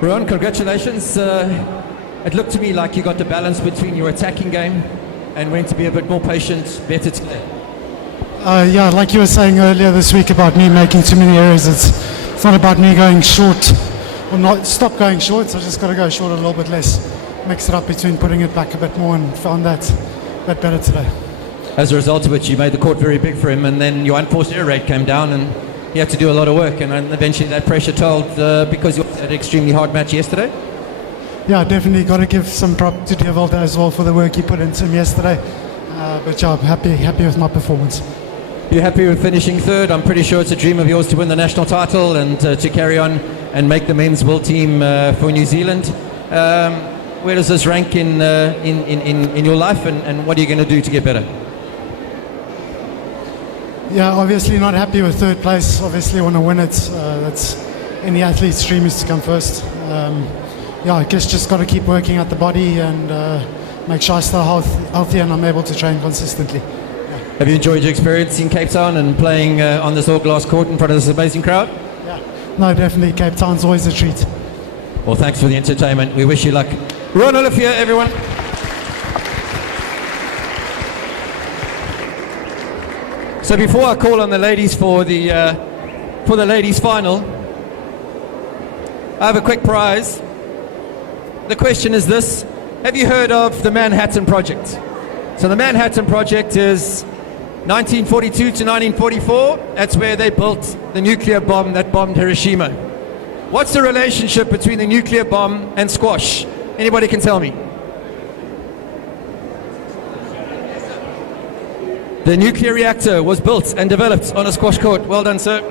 Ron, congratulations. It looked to me like you got the balance between your attacking game and went to be a bit more patient, better today. Yeah, like you were saying earlier this week about me making too many errors, it's not about me going short or not stop going short, so I just got to go short a little bit less, mix it up between putting it back a bit more, and found that better today. As a result of which, you made the court very big for him, and then your unforced error rate came down and he had to do a lot of work, and eventually that pressure told because you had an extremely hard match yesterday. Yeah, definitely got to give some prop to Devolta as well for the work he put into him yesterday. But yeah, I'm happy with my performance. You're happy with finishing third? I'm pretty sure it's a dream of yours to win the national title and to carry on and make the men's world team for New Zealand. Where does this rank in your life, and what are you going to do to get better? Yeah, obviously not happy with third place. Obviously want to win it. That's any athlete's dream is to come first. Yeah, I guess just got to keep working at the body and make sure I stay healthy and I'm able to train consistently. Yeah. Have you enjoyed your experience in Cape Town and playing on this all-glass court in front of this amazing crowd? Yeah, no, definitely. Cape Town's always a treat. Well, thanks for the entertainment. We wish you luck. Ron Olivier, everyone. So before I call on the ladies for the ladies' final, I have a quick prize. The question is this: have you heard of the Manhattan Project? So the Manhattan Project is 1942 to 1944. That's where they built the nuclear bomb that bombed Hiroshima. What's the relationship between the nuclear bomb and squash? Anybody can tell me? The nuclear reactor was built and developed on a squash court. Well done, sir.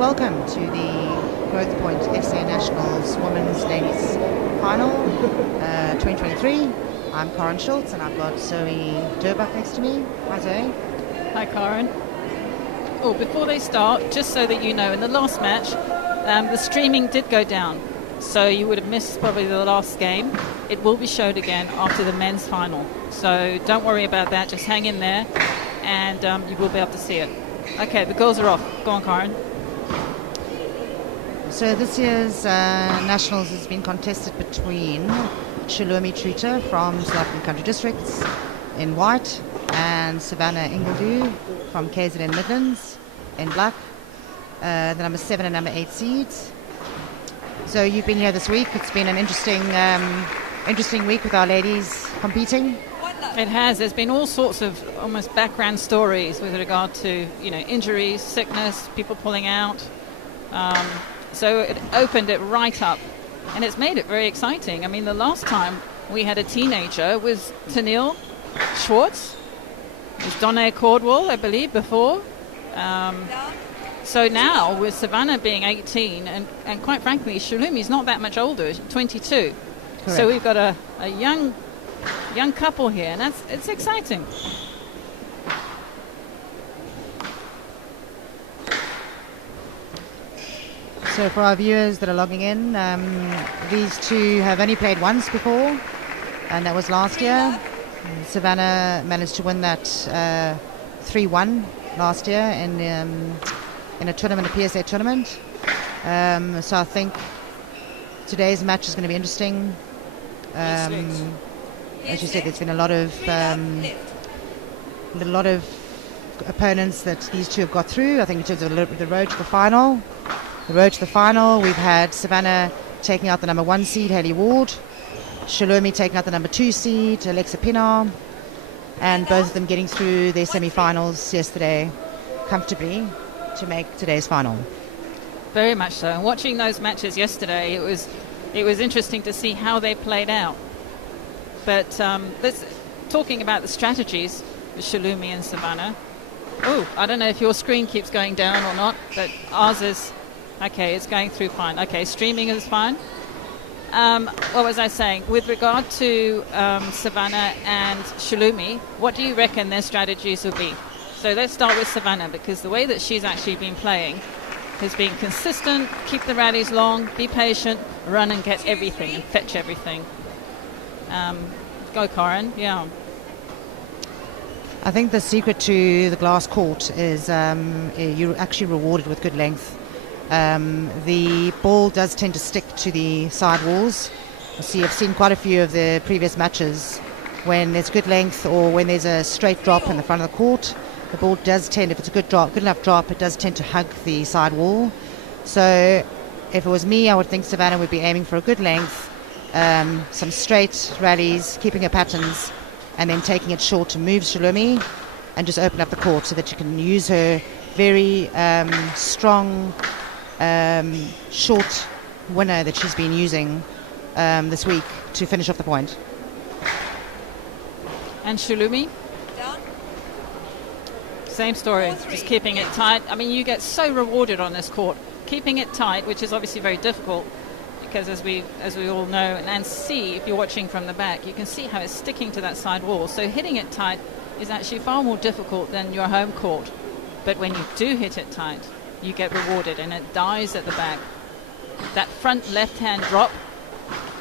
welcome to the Growth Point SA Nationals Women's Ladies Final 2023. I'm Karen Schultz and I've got Zoe Durbach next to me. Hi Zoe. Hi Karen. Oh, before they start, just so that you know, in the last match, the streaming did go down. So you would have missed probably the last game. It will be showed again after the men's final. So don't worry about that, just hang in there and you will be able to see it. Okay, the girls are off. Go on, Karen. So this year's Nationals has been contested between Shalomi Trita from South African Country Districts in white and Savannah Ingledew from KZN Midlands in black, the number 7 and number 8 seeds. So you've been here this week. It's been an interesting week with our ladies competing. It has. There's been all sorts of almost background stories with regard to, injuries, sickness, people pulling out. So it opened it right up, and it's made it very exciting. I mean, the last time we had a teenager was Tennille Schwartz. It was Donna Cordwell, I believe, before. So now, with Savannah being 18, and quite frankly, Shalumi's not that much older, 22. Correct. So we've got a young couple here, and it's exciting. So for our viewers that are logging in, these two have only played once before, and that was last year. Savannah managed to win that 3-1 last year in a tournament, a PSA tournament. So I think today's match is going to be interesting. As you said, there's been a lot of opponents that these two have got through. I think in terms of the road to the final. We've had Savannah taking out the number 1 seed, Hayley Ward, Shalomi taking out the number 2 seed, Alexa Pinar, and both of them getting through their semi-finals yesterday comfortably to make today's final. Very much so. And watching those matches yesterday, it was interesting to see how they played out. But talking about the strategies with Shalumi and Savannah. Oh, I don't know if your screen keeps going down or not, but ours is okay. It's going through fine. Okay, streaming is fine. What was I saying? With regard to Savannah and Shalumi, what do you reckon their strategies will be? So let's start with Savannah, because the way that she's actually been playing has been consistent, keep the rallies long, be patient, run and get everything and fetch everything. Go, Karen. Yeah. I think the secret to the glass court is you're actually rewarded with good length. The ball does tend to stick to the side walls. I've seen quite a few of the previous matches when there's good length or when there's a straight drop in the front of the court. The ball does tend, if it's a good enough drop, it does tend to hug the side wall. So if it was me, I would think Savannah would be aiming for a good length, some straight rallies, keeping her patterns, and then taking it short to move Shalomi and just open up the court so that you can use her very strong short winner that she's been using this week to finish off the point. And Shalomi? Same story, just keeping it tight. I mean, you get so rewarded on this court. Keeping it tight, which is obviously very difficult, because as we all know and see, if you're watching from the back, you can see how it's sticking to that side wall. So hitting it tight is actually far more difficult than your home court. But when you do hit it tight, you get rewarded, and it dies at the back. That front left-hand drop,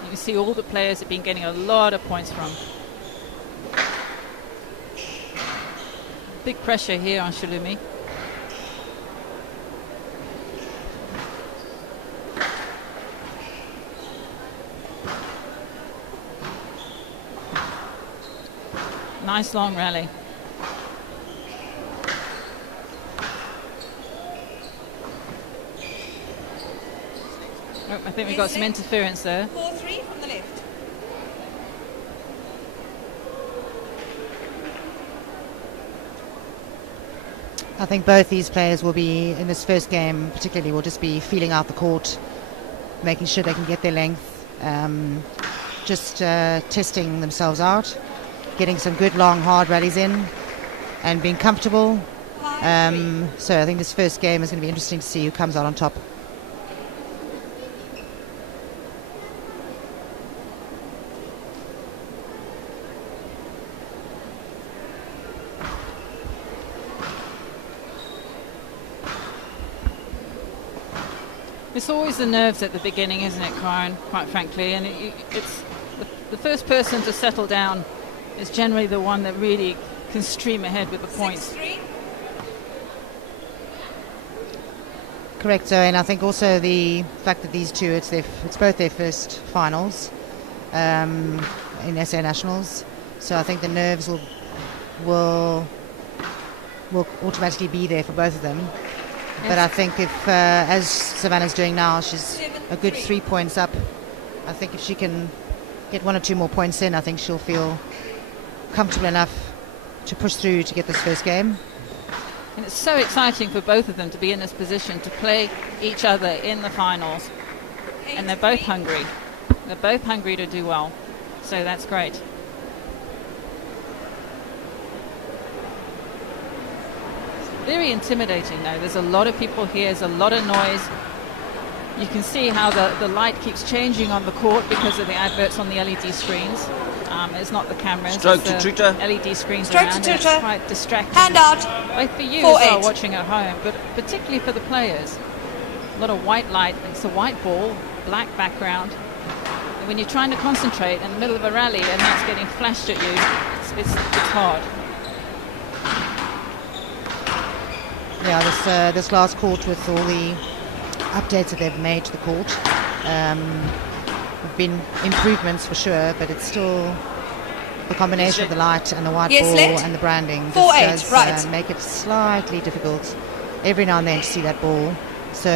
you can see all the players have been getting a lot of points from. Big pressure here on Shalomi. Nice long rally. Oh, I think we've got some interference there. 4-3 from the left. I think both these players will be, in this first game particularly, will just be feeling out the court, making sure they can get their length, just testing themselves out, getting some good long hard rallies in and being comfortable So I think this first game is going to be interesting to see who comes out on top. It's always the nerves at the beginning, isn't it, Karen, quite frankly? And it's the first person to settle down is generally the one that really can stream ahead with the points. 6-3. Correct, Zoe, and I think also the fact that these two, it's both their first finals in SA Nationals. So I think the nerves will automatically be there for both of them. But I think if, as Savannah's doing now, she's a good 3 points up. I think if she can get 1 or 2 more points in, I think she'll feel comfortable enough to push through to get this first game. And it's so exciting for both of them to be in this position to play each other in the finals. And they're both hungry. They're both hungry to do well. So that's great. Very intimidating though. There's a lot of people here, there's a lot of noise. You can see how the light keeps changing on the court because of the adverts on the LED screens. It's not the cameras, Stroke it's to the tutor. LED screens Stroke around. to It's tutor. quite distracting. Hand out. Both for you 4-8. as well, watching at home, but particularly for the players. A lot of white light. It's a white ball, black background. And when you're trying to concentrate in the middle of a rally and that's getting flashed at you, it's hard. Yeah, this last court with all the updates that they've made to the court have been improvements for sure, but it's still the combination of the light and the white Yes, ball let. and the branding 4-8, does right. make it slightly difficult every now and then to see that ball. So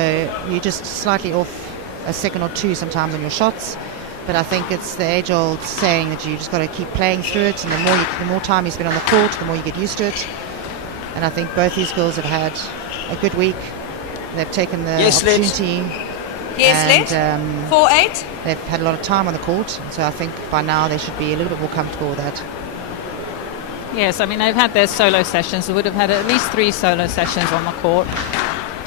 you're just slightly off a second or two sometimes on your shots. But I think it's the age-old saying that you just got to keep playing through it, and the more time you spend on the court, the more you get used to it. And I think both these girls have had a good week. They've taken the Yes, Liz. opportunity. Yes, and let. 4-8. they've had a lot of time on the court. So I think by now they should be a little bit more comfortable with that. Yes, I mean, they've had their solo sessions. They would have had at least 3 solo sessions on the court,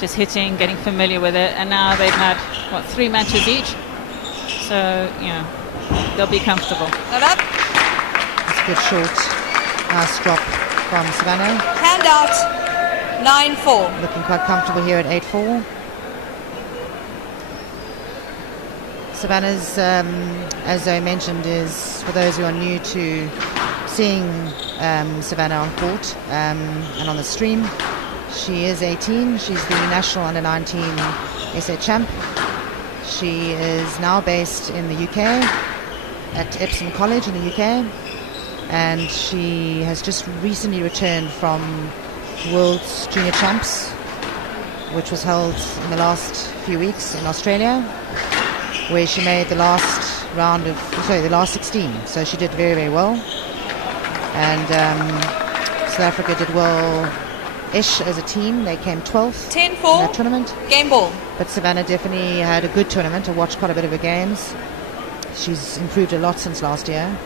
just hitting, getting familiar with it. And now they've had, 3 matches each? So, they'll be comfortable. Not up. It's a good short, nice drop from Savannah. Hand out. 9-4. Looking quite comfortable here at 8-4. Savannah's, as I mentioned, is, for those who are new to seeing Savannah on court and on the stream, she is 18. She's the national under-19 SA champ. She is now based in the UK at Epsom College in the UK, and she has just recently returned from World's Junior Champs, which was held in the last few weeks in Australia, where she made the last 16. So she did very, very well. And South Africa did well-ish as a team. They came 12th in that 10-4. tournament. Game ball. But Savannah definitely had a good tournament. I watched quite a bit of her games. She's improved a lot since last year.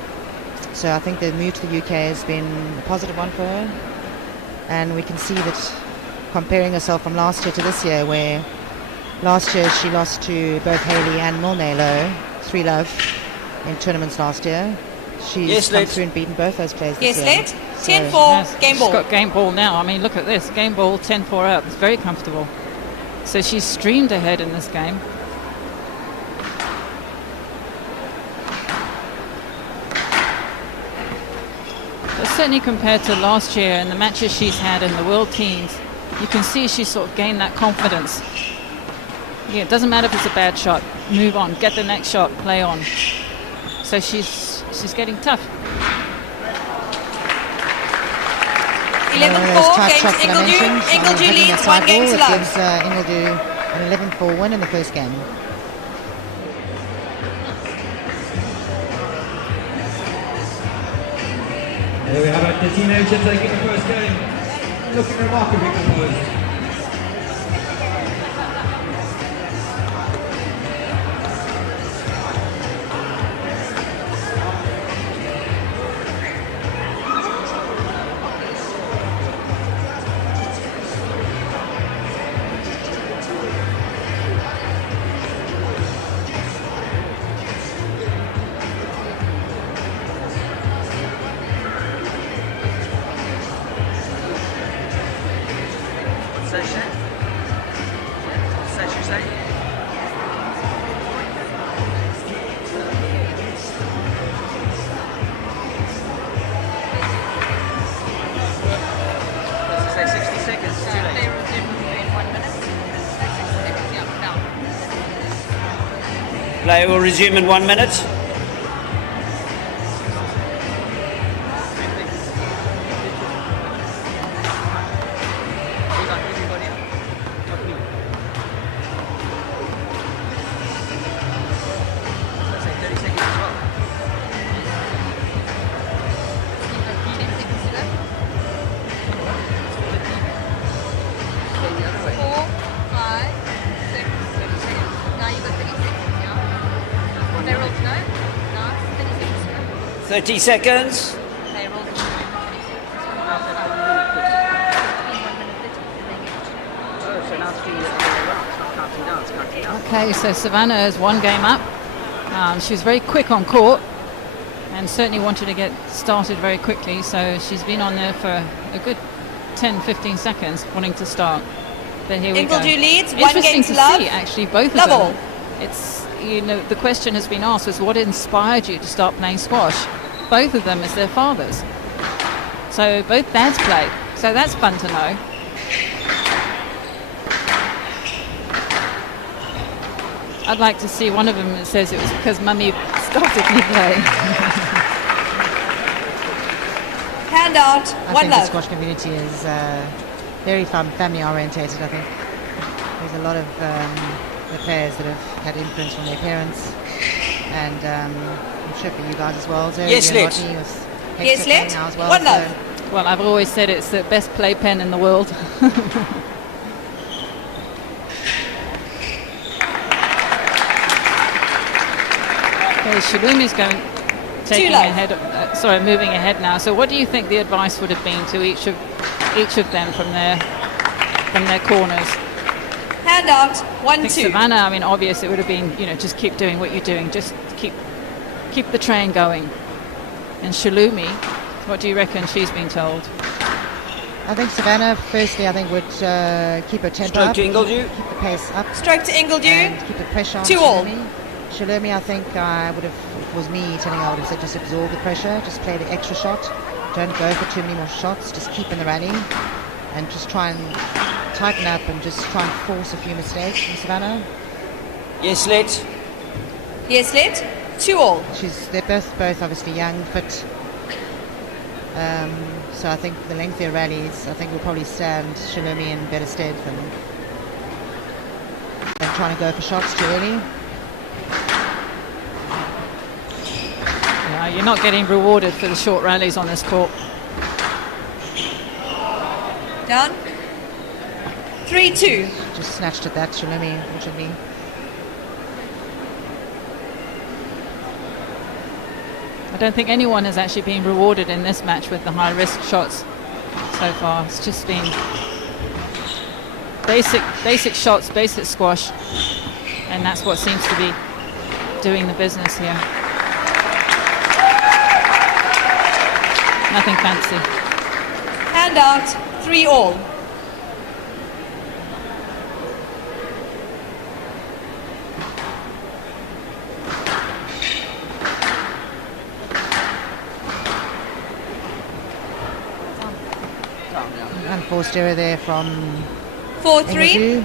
So I think the move to the UK has been a positive one for her. And we can see that comparing herself from last year to this year, where last year she lost to both Haley and Milne Low, 3-love in tournaments last year. She's come through and beaten both those players this Yes, year. let. 10-4. Yes, Game she's ball. got game ball now. I mean, look at this. Game ball 10-4 up. It's very comfortable. So she's streamed ahead in this game. But certainly compared to last year and the matches she's had in the world teams, you can see she's sort of gained that confidence. Yeah, it doesn't matter if it's a bad shot. Move on. Get the next shot. Play on. So she's getting tough. 11-4 Tight against shots that I Ingledew. mentioned. Ingledew Hitting leads the 1 side game ball, to it love. gives Ingledew an 11-4 win in the first game. There we have it, the teenager taking the first game, looking remarkably composed. Play will resume in 1 minute. Four, five, 6, 30 seconds. Now you've got 30 seconds, yeah? Payroll to know? Nice. 30 seconds, yeah? 30 seconds. Payroll to know. 30 seconds. Okay, so Savannah is one game up. She was very quick on court and certainly wanted to get started very quickly, so she's been on there for a good 10-15 seconds wanting to start. But here we go. Ingledew leads, 1 Interesting game to to love. see, actually, both of Love all. them. It's, you know, the question has been asked was what inspired you to start playing squash? Both of them is their fathers. So both dads play. So that's fun to know. I'd like to see one of them that says it was because mummy started me playing. Handout, I one think the love. squash community is very family orientated. I think there's a lot of the players that have had influence from their parents, and I'm sure for you guys as well. Zoe Yes, and Let. Rodney was Yes, Hector Let. playing now as well. One so- love. Well, I've always said it's the best playpen in the world. Okay, Shalumi's moving ahead now. So what do you think the advice would have been to each of them from their corners? Handout, I 1, think 2. Savannah, I mean, obvious it would have been, you know, just keep doing what you're doing, just keep the train going. And Shalumi, what do you reckon she's been told? I think Savannah, firstly, I think would keep her tempo Stroke up, to Ingledew. keep the pace up, Stroke to Ingledew. and keep the pressure on 2 all. Shalumi. Shalumi, I think I would have, if it was me telling her, I would have said just absorb the pressure, just play the extra shot, don't go for too many more shots, just keep in the rally, and just try and tighten up and just try and force a few mistakes from Savannah. Yes, Let. Yes, Let. 2 all. They're both obviously young, fit. So I think the lengthier rallies, I think will probably stand Shalumi in better stead than trying to go for shots too early. Yeah, you're not getting rewarded for the short rallies on this court. Down. 3-2. Just snatched at that, Shalumi, unfortunately. I don't think anyone has actually been rewarded in this match with the high-risk shots so far. It's just been basic shots, basic squash, and that's what seems to be doing the business here. Nothing fancy. Handout, 3 all. Unforced error there from 4-3. Ingledew.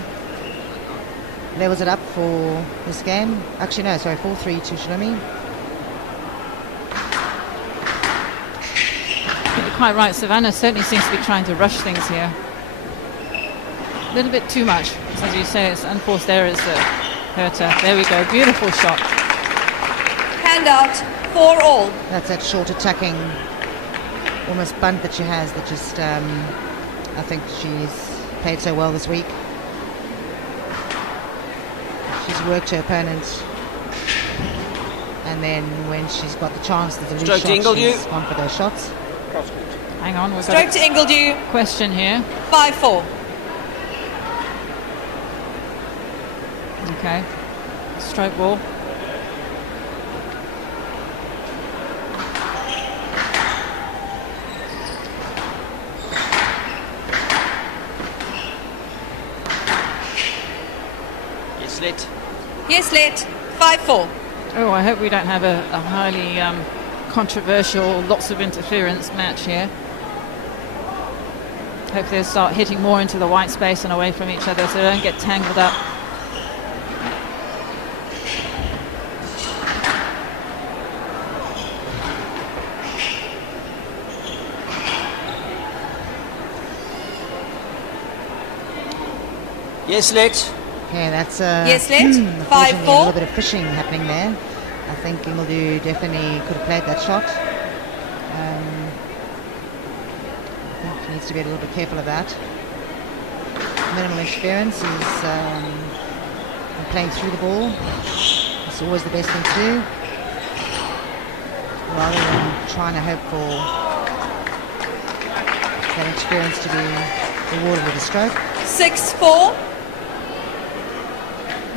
Levels it up for this game. Actually, no, sorry, 4-3 to Shalumi. You're quite right. Savannah certainly seems to be trying to rush things here. A little bit too much. As you say, it's unforced errors that hurt her. There we go. Beautiful shot. Handout, 4 all. That's that short attacking, almost bunt that she has that just, I think she's played so well this week. She's worked her opponent, and then when she's got the chance, there's a loose Stroke to shot, Ingledew. she's gone for those shots. Hang on, we've Stroke got to Ingledew, a question here. 5-4. Okay. Stroke ball. Yes, Let. Yes, Let. 5-4. Oh, I hope we don't have a highly controversial, lots of interference match here. Hope they'll start hitting more into the white space and away from each other so they don't get tangled up. Yes, let. Okay, that's Yes, let. unfortunately 5-4. a little bit of fishing happening there. I think Ingledew definitely could have played that shot. I think he needs to be a little bit careful of that. Minimal experience is playing through the ball. It's always the best thing to do, rather than trying to hope for that experience to be rewarded with a stroke. 6-4.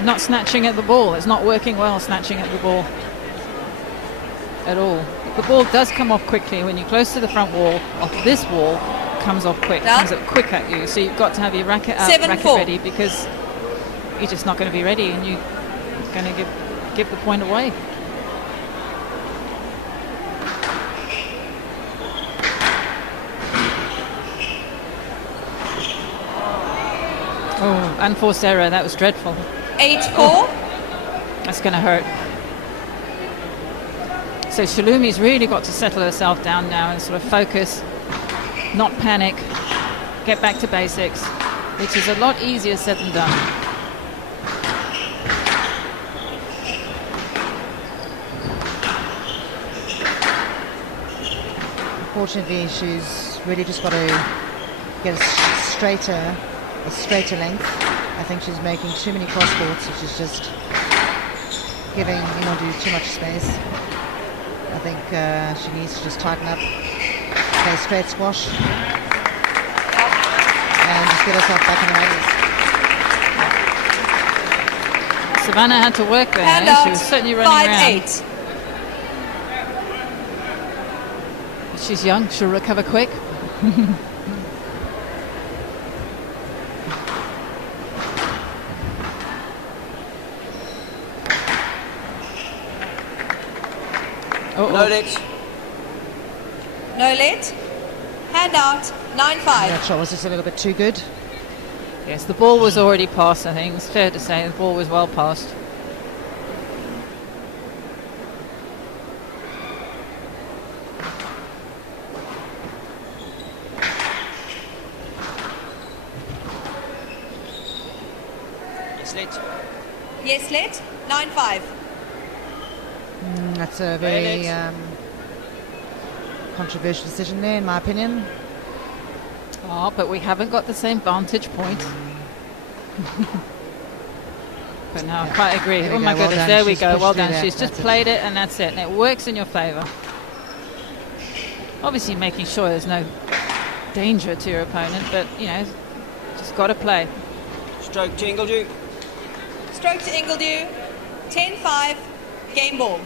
Not snatching at the ball. It's not working well snatching at the ball at all. The ball does come off quickly when you're close to the front wall. Off this wall, it comes off quick. Done. Comes up quick at you. So you've got to have your racket up, 7-4. racket ready, because you're just not going to be ready, and you're going to give the point away. Oh, unforced error. That was dreadful. 8-4. That's going to hurt. So Shalumi's really got to settle herself down now and sort of focus, not panic, get back to basics, which is a lot easier said than done. Unfortunately, she's really just got to get a straighter length. I think she's making too many cross courts, which is just giving Ingledew too much space. I think she needs to just tighten up, play straight squash, and just get herself back in the race. Savannah had to work there. Hand She out. was certainly running around. 5-8. But she's young. She'll recover quick. No let. No let. Hand out. 9-5. That shot was just a little bit too good. Yes, the ball was already passed, I think. It's fair to say the ball was well passed. Yes, let. Yes, let. 9-5. That's a very controversial decision there, in my opinion. Oh, but we haven't got the same vantage point. But no, I quite agree. There we Oh my go, well goodness, done. there we She's go. pushed Well through done. that. She's just That's it. played it, and that's it. And it works in your favour. Obviously making sure there's no danger to your opponent, but, you know, just got to play. Stroke to Ingledew. Stroke to Ingledew. 10-5. Game ball.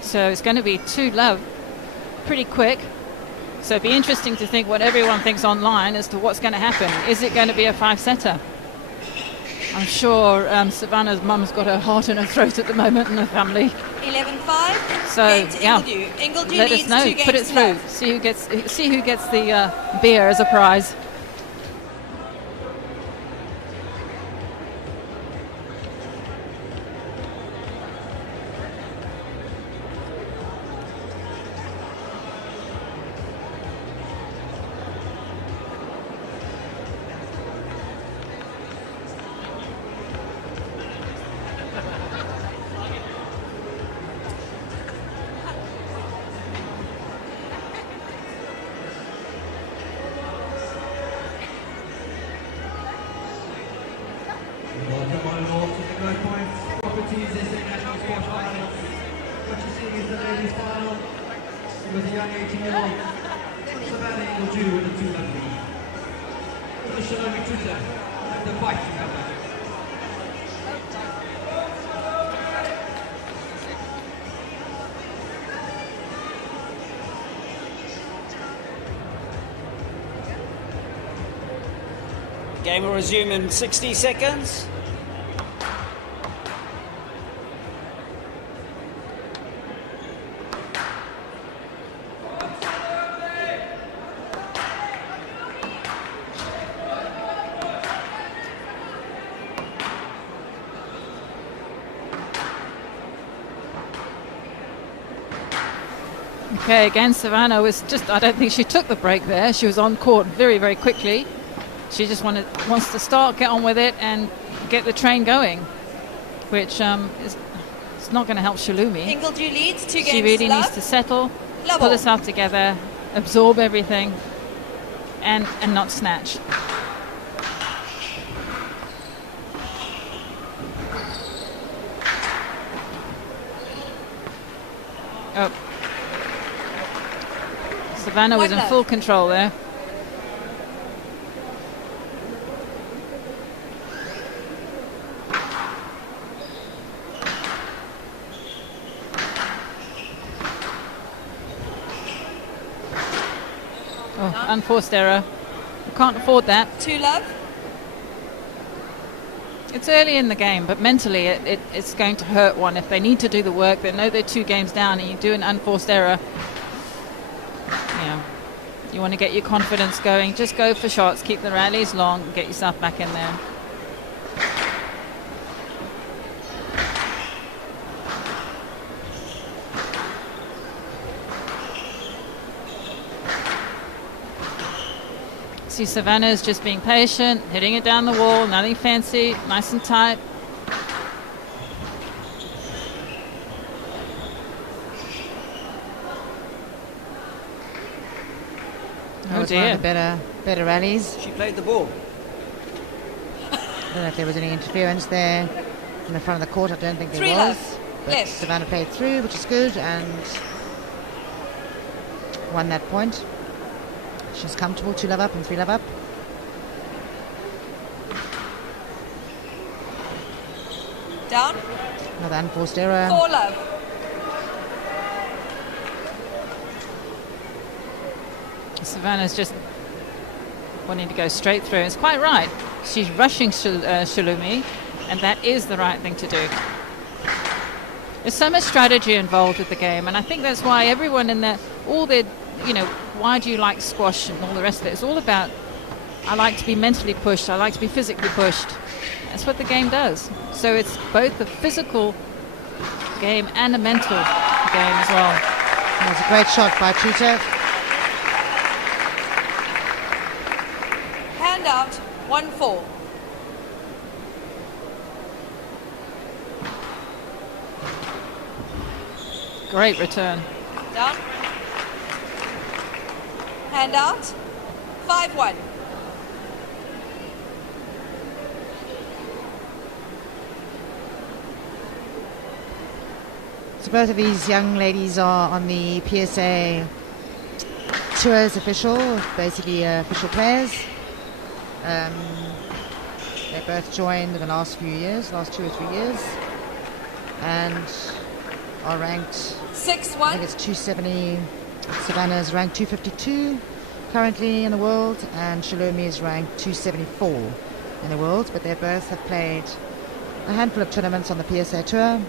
So it's going to be 2-love pretty quick. So it'd be interesting to think what everyone thinks online as to what's going to happen. Is it going to be a 5-setter? I'm sure Savannah's mum's got her heart in her throat at the moment in her family. 11-5. So Game to yeah, Ingledew. Ingledew let needs us know. 2 games Put it to through. love. See who gets the beer as a prize. Welcome one and all to the Go Points Properties SA National Sport Finals. What you're seeing is the ladies' final. It was a young 18-year-old Savannah Ingledew with a 2-love lead. For the Shalomi Twitter, let the fight together. Game will resume in 60 seconds. Okay, again, Savannah was just, I don't think she took the break there. She was on court very, very quickly. She just wants to start, get on with it, and get the train going, which is it's not going to help Shulumi. Ingledew leads 2 games. She really love. needs to settle, Love pull all. herself together, absorb everything, and not snatch. Oh. Savannah was in full control there. Oh, unforced error. You can't afford that. 2 love. It's early in the game, but mentally it's going to hurt one. If they need to do the work, they know they're 2 games down, and you do an unforced error. Yeah, you want to get your confidence going. Just go for shots, keep the rallies long, and get yourself back in there. See, Savannah's just being patient, hitting it down the wall, nothing fancy, nice and tight. That Oh was one dear. of the better rallies. She played the ball. I don't know if there was any interference there in the front of the court. I don't think there 3 was. love. But Left. Savannah played through, which is good, and won that point. She's comfortable, 2 love up and 3 love up. Down. Another unforced error. 4 love. Savannah's just wanting to go straight through. It's quite right. She's rushing Shulumi, and that is the right thing to do. There's so much strategy involved with the game, and I think that's why everyone in there, all their, why do you like squash and all the rest of it? It's all about, I like to be mentally pushed, I like to be physically pushed. That's what the game does. So it's both a physical game and a mental game as well. That was a great shot by Tuta. Hand out. 1-4. Great return. Down. Hand out. 5-1. So both of these young ladies are on the PSA tour as official, basically official players. They both joined in the last few years, last 2 or 3 years, and are ranked, I think 6-1. it's 270. Savannah is ranked 252 currently in the world, and Shulumi is ranked 274 in the world, but they both have played a handful of tournaments on the PSA tour.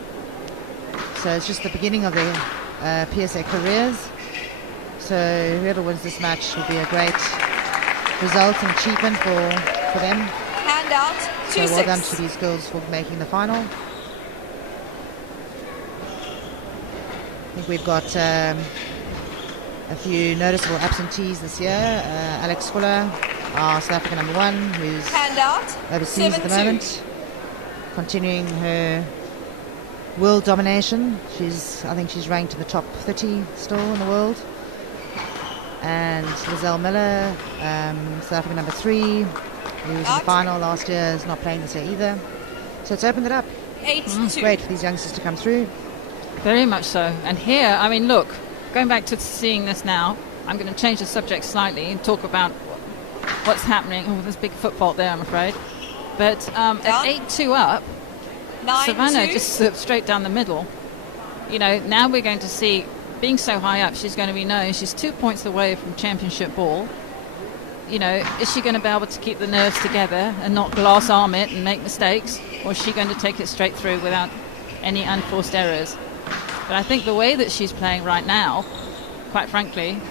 So it's just the beginning of their PSA careers. So whoever wins this match will be a great result and achievement for them. Hand out. So well done to 2-6. these girls for making the final. I think we've got a few noticeable absentees this year. Alex Fuller, our South African #1, who's Hand out. overseas at the 7-2. moment, continuing her world domination. I think she's ranked in the top 30 still in the world. And Lizelle Miller, South African #3, who was in the Out. final last year, is not playing this year either. So it's opened it up. 8-2. Great for these youngsters to come through. Very much so. And here, I mean, look, going back to seeing this now, I'm going to change the subject slightly and talk about what's happening. Oh, there's a big foot fault there, I'm afraid. But at 8-2 up, 9-2. Savannah just slipped straight down the middle. Now we're going to see, being so high up, she's going to be known. She's 2 points away from championship ball. Is she going to be able to keep the nerves together and not glass arm it and make mistakes? Or is she going to take it straight through without any unforced errors? But I think the way that she's playing right now, quite frankly,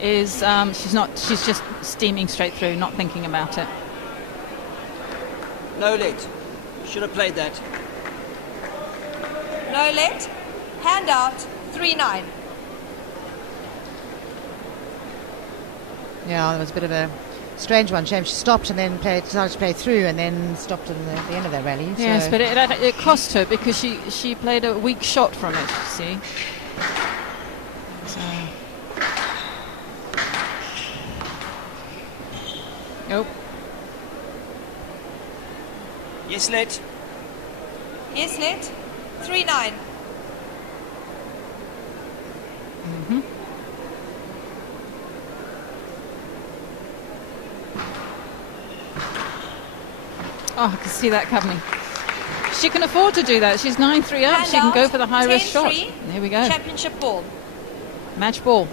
is she's just steaming straight through, not thinking about it. No let. Should have played that. No let. Hand out. 3-9. Yeah, there was a bit of a strange one. Shame she stopped and then decided to play through and then stopped at the end of that rally. Yes, so. but it cost her because she played a weak shot from it, you see. So. Nope. Yes, let. Yes, let. 3-9. Oh, I can see that coming. She can afford to do that. She's 9-3 up. She can go for the high risk shot. There we go. Championship ball. Match ball.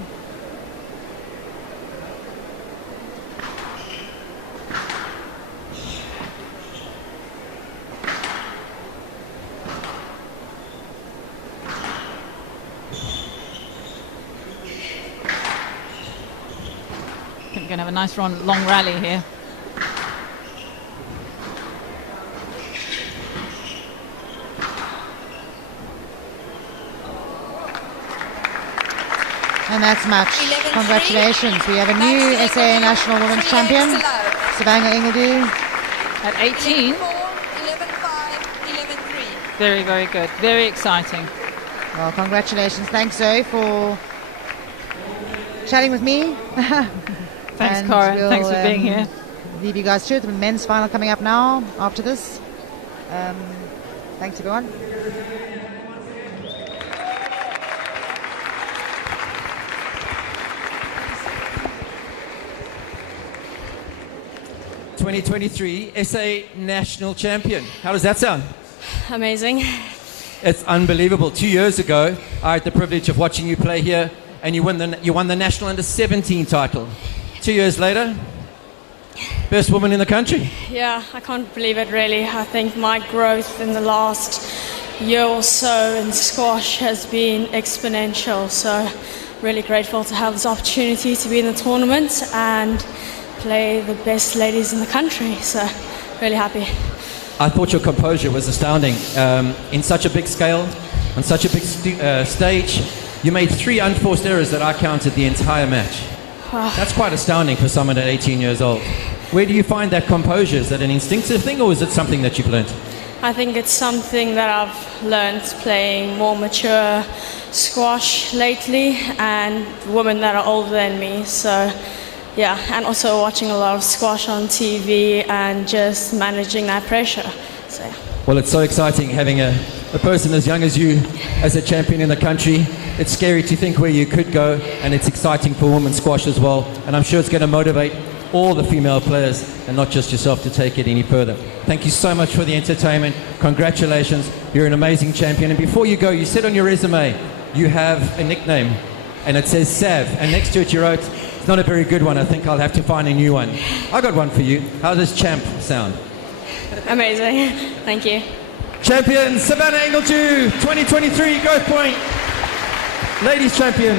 I think we're going to have a nice long rally here. And that's match. 11-3. Congratulations. We have a new Match SA National Women's 28 Champion, to love. Savannah Ingledew. At 18. 11-4, 11-5, 11-3. Very, very good. Very exciting. Well, congratulations. Thanks, Zoe, for chatting with me. Thanks, And Corin. we'll, Thanks for being here. Leave you guys to it. The men's final coming up now after this. Thanks, everyone. ...2023 SA National Champion. How does that sound? Amazing. It's unbelievable. 2 years ago, I had the privilege of watching you play here, and you won the National Under-17 title. 2 years later, best woman in the country. Yeah, I can't believe it really. I think my growth in the last year or so in squash has been exponential. So really grateful to have this opportunity to be in the tournament and play the best ladies in the country. So really happy. I thought your composure was astounding. In such a big scale, on such a big stage, you made 3 unforced errors that I counted the entire match. That's quite astounding for someone at 18 years old. Where do you find that composure? Is that an instinctive thing, or is it something that you've learned? I think it's something that I've learned playing more mature squash lately and women that are older than me. So yeah, and also watching a lot of squash on TV and just managing that pressure. So. Well, it's so exciting having a person as young as you as a champion in the country. It's scary to think where you could go, and it's exciting for women's squash as well. And I'm sure it's going to motivate all the female players and not just yourself to take it any further. Thank you so much for the entertainment. Congratulations. You're an amazing champion. And before you go, you said on your resume you have a nickname, and it says Sav. And next to it you wrote, it's not a very good one. I think I'll have to find a new one. I got one for you. How does champ sound? Amazing. Thank you. Champion Savannah Ingledew, 2023 Growth Point. Ladies champion.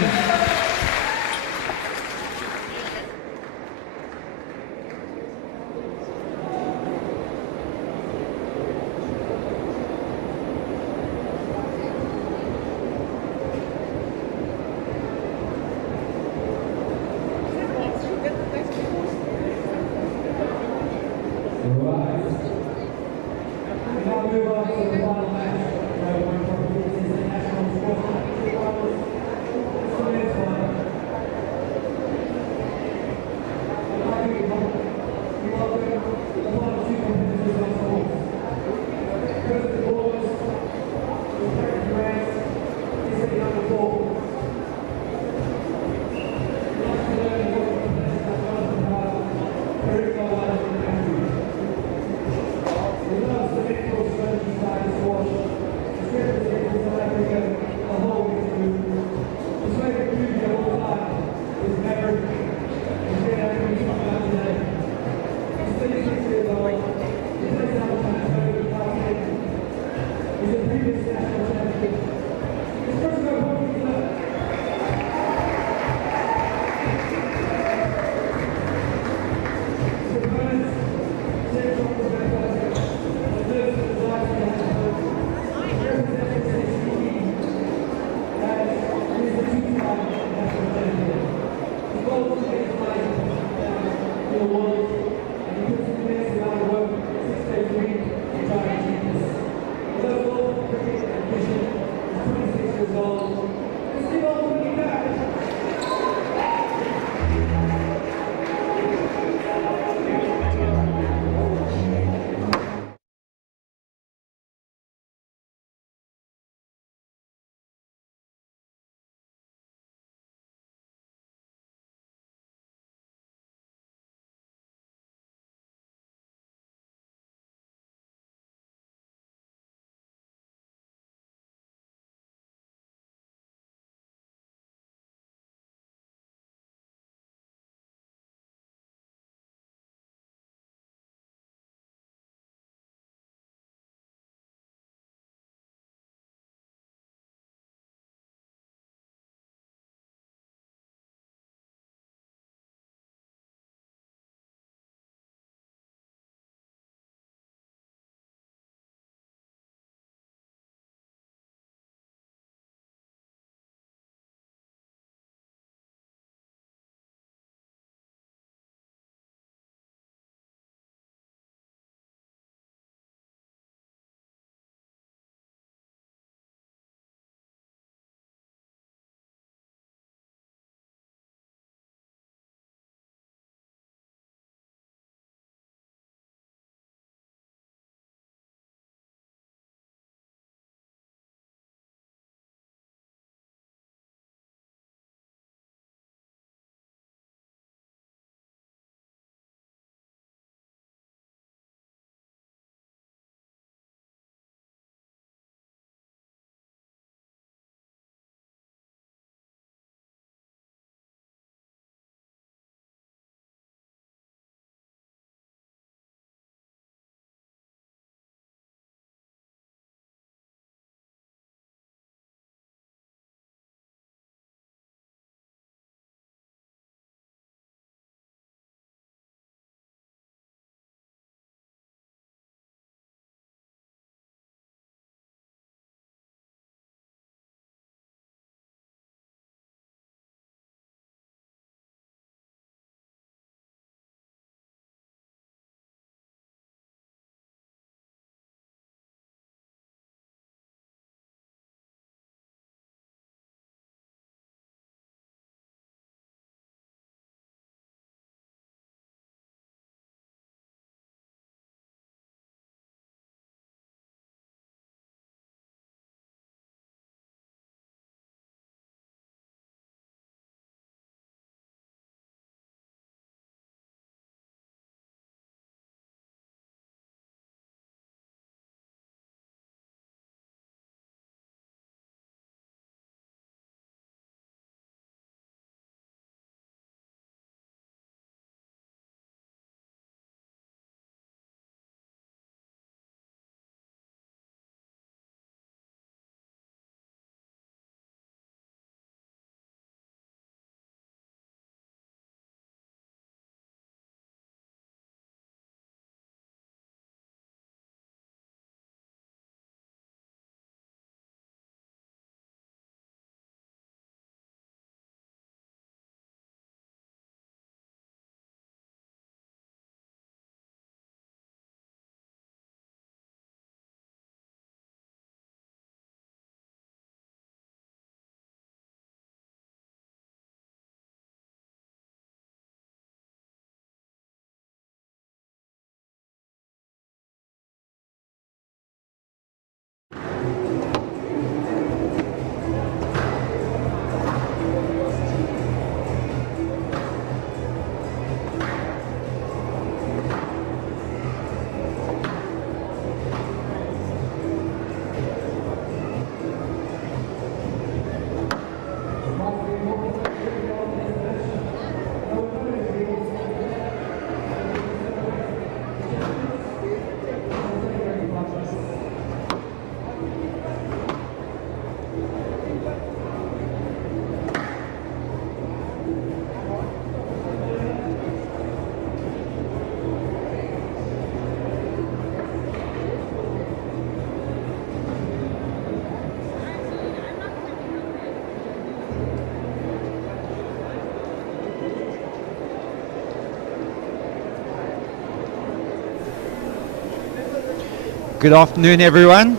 Good afternoon, everyone,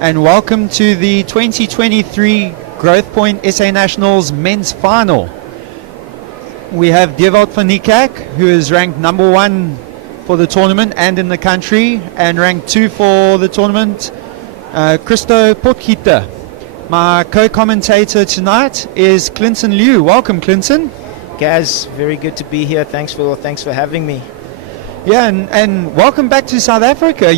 and welcome to the 2023 Growth Point SA Nationals men's final. We have Dewald van Niekerk, who is ranked number 1 for the tournament and in the country, and ranked 2 for the tournament, Christo Potgieter. My co-commentator tonight is Clinton Liu. Welcome, Clinton. Gaz, very good to be here. Thanks for having me. Yeah, and welcome back to South Africa.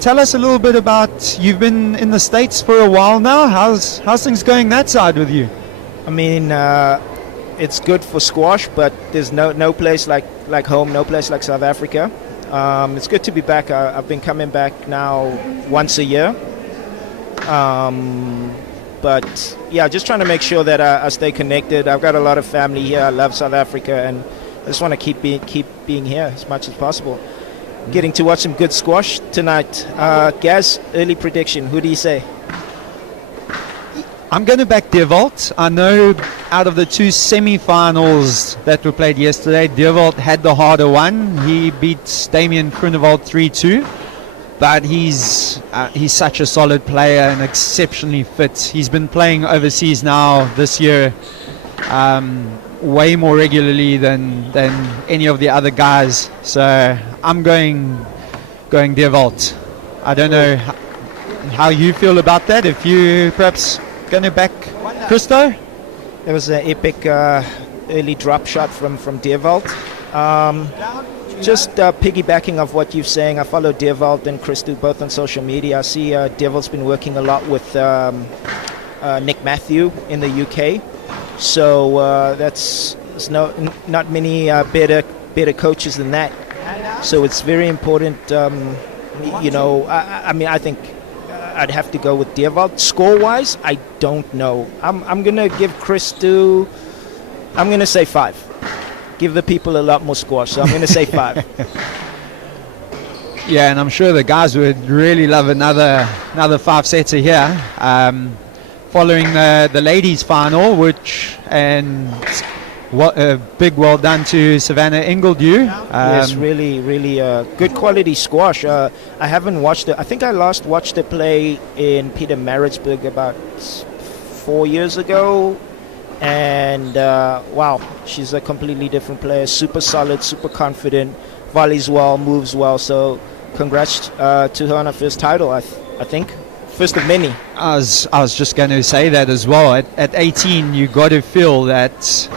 Tell us a little bit about, you've been in the States for a while now. How's things going that side with you? I mean, it's good for squash, but there's no place like home, no place like South Africa. It's good to be back. I've been coming back now once a year. But yeah, just trying to make sure that I stay connected. I've got a lot of family here. I love South Africa, and I just want to keep being here as much as possible. Getting to watch some good squash tonight. Gaz, early prediction. Who do you say? I'm going to back Dewald. I know out of the 2 semi-finals that were played yesterday, Dewald had the harder one. He beat Damian Groenewald 3-2. But he's such a solid player and exceptionally fit. He's been playing overseas now this year way more regularly than any of the other guys. So I'm going Dewald. I don't know how you feel about that. If you perhaps going to back Christo? There was an epic early drop shot from Dewald. Just piggybacking off what you're saying, I follow Dewald and Christo both on social media. I see Dewald's been working a lot with Nick Matthew in the UK. So there's not many better coaches than that. So it's very important. I mean, I think I'd have to go with Dewald. Score-wise, I don't know. I'm gonna give Christo. I'm gonna say 5. Give the people a lot more squash, so I'm going to say 5. Yeah, and I'm sure the guys would really love another 5-setter here. Following the ladies' final, a big well done to Savannah Ingledew. Yes, really good quality squash. I haven't watched it. I think I last watched it play in Pietermaritzburg about 4 years ago. And wow, she's a completely different player. Super solid, super confident, volleys well, moves well. So congrats to her on her first title, I think. First of many. I was just going to say that as well. At 18, you got to feel that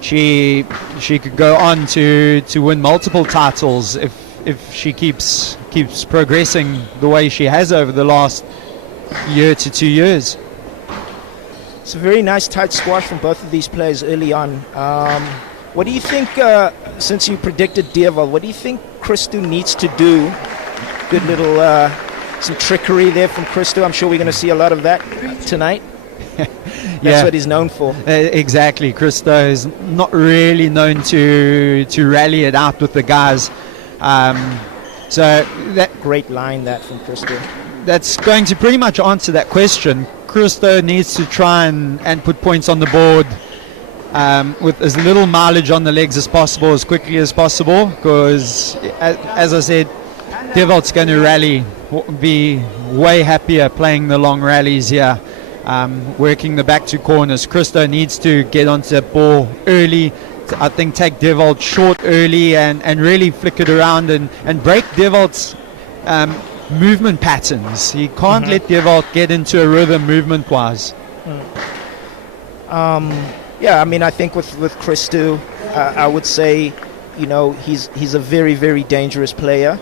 she could go on to win multiple titles if she keeps progressing the way she has over the last year to 2 years. It's a very nice tight squash from both of these players early on. What do you think, since you predicted Dewald, what do you think Christo needs to do? Good little, some trickery there from Christo. I'm sure we're going to see a lot of that tonight. That's what he's known for. Exactly. Christo is not really known to rally it out with the guys. So that great line that from Christo. That's going to pretty much answer that question. Christo needs to try and put points on the board with as little mileage on the legs as possible, as quickly as possible, because as I said, Dewald's going to rally, be way happier playing the long rallies here, working the back 2 corners. Christo needs to get onto that ball early, I think take Dewald short early and really flick it around and break Dewald's movement patterns. He can't let Dewald get into a rhythm movement-wise. Yeah, I mean, I think with Christo, I would say, he's a very, very dangerous player.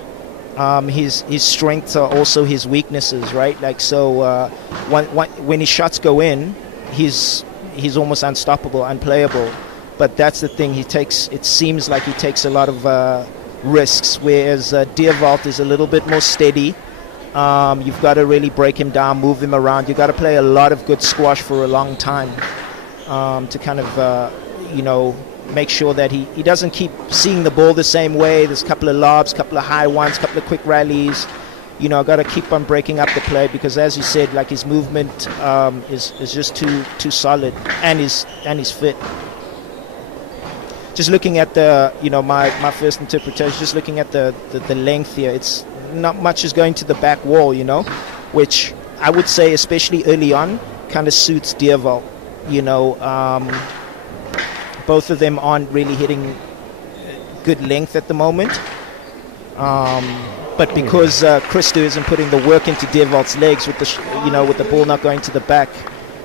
His strengths are also his weaknesses, right? Like, so when his shots go in, he's almost unstoppable, unplayable. But that's the thing. It seems like he takes a lot of risks, whereas Dewald is a little bit more steady. You've got to really break him down, move him around. You've got to play a lot of good squash for a long time to kind of, make sure that he doesn't keep seeing the ball the same way. There's a couple of lobs, couple of high ones, couple of quick rallies. Got to keep on breaking up the play because, as you said, like his movement is just too solid, and he's fit. Just looking at the, my first interpretation, just looking at the length here, it's not much is going to the back wall, you know, which I would say, especially early on, kind of suits Deerval. You know, both of them aren't really hitting good length at the moment. But because Christo isn't putting the work into Deerval's legs with the, with the ball not going to the back,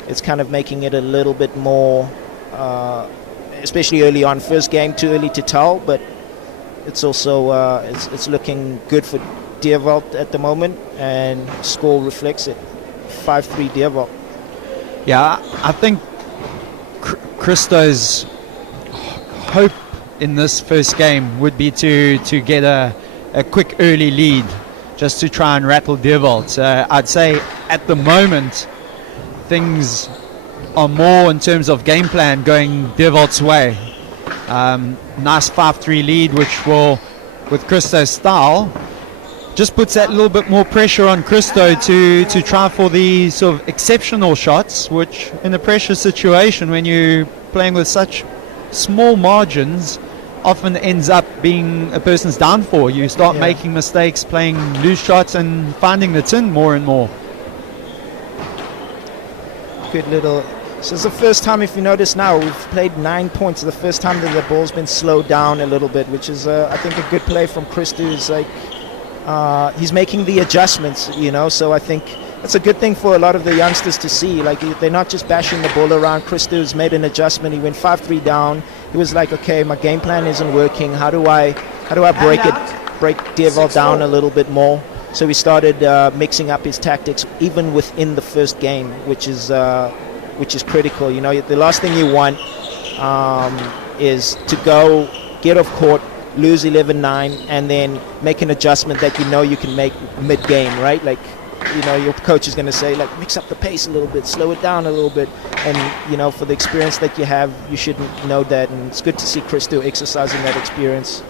it's kind of making it a little bit more, especially early on. First game, too early to tell, but it's also it's looking good for Deerval at the moment, and score reflects it. 5-3 Deerval. Yeah, I think Christo's hope in this first game would be to get a quick early lead, just to try and rattle Deerval. So I'd say at the moment things are more in terms of game plan going Deerval's way. Nice 5-3 lead, which will, with Christo's style, just puts that little bit more pressure on Christo to try for the sort of exceptional shots, which in a pressure situation when you're playing with such small margins often ends up being a person's downfall. You start making mistakes, playing loose shots and finding the tin more and more. Good little. So it's the first time, if you notice now, we've played 9 points. The first time that the ball's been slowed down a little bit, which is I think a good play from Christo. Is like he's making the adjustments, so I think that's a good thing for a lot of the youngsters to see. Like, they're not just bashing the ball around. Christo's made an adjustment. He went 5-3 down. He was like, okay, my game plan isn't working. How do I break Deerval down a little bit more? So he started mixing up his tactics even within the first game, which is critical. The last thing you want is to go get off court, lose 11-9, and then make an adjustment that you can make mid-game, right? Like, your coach is going to say, like, mix up the pace a little bit, slow it down a little bit. And, for the experience that you have, you should know that. And it's good to see Christo exercising that experience.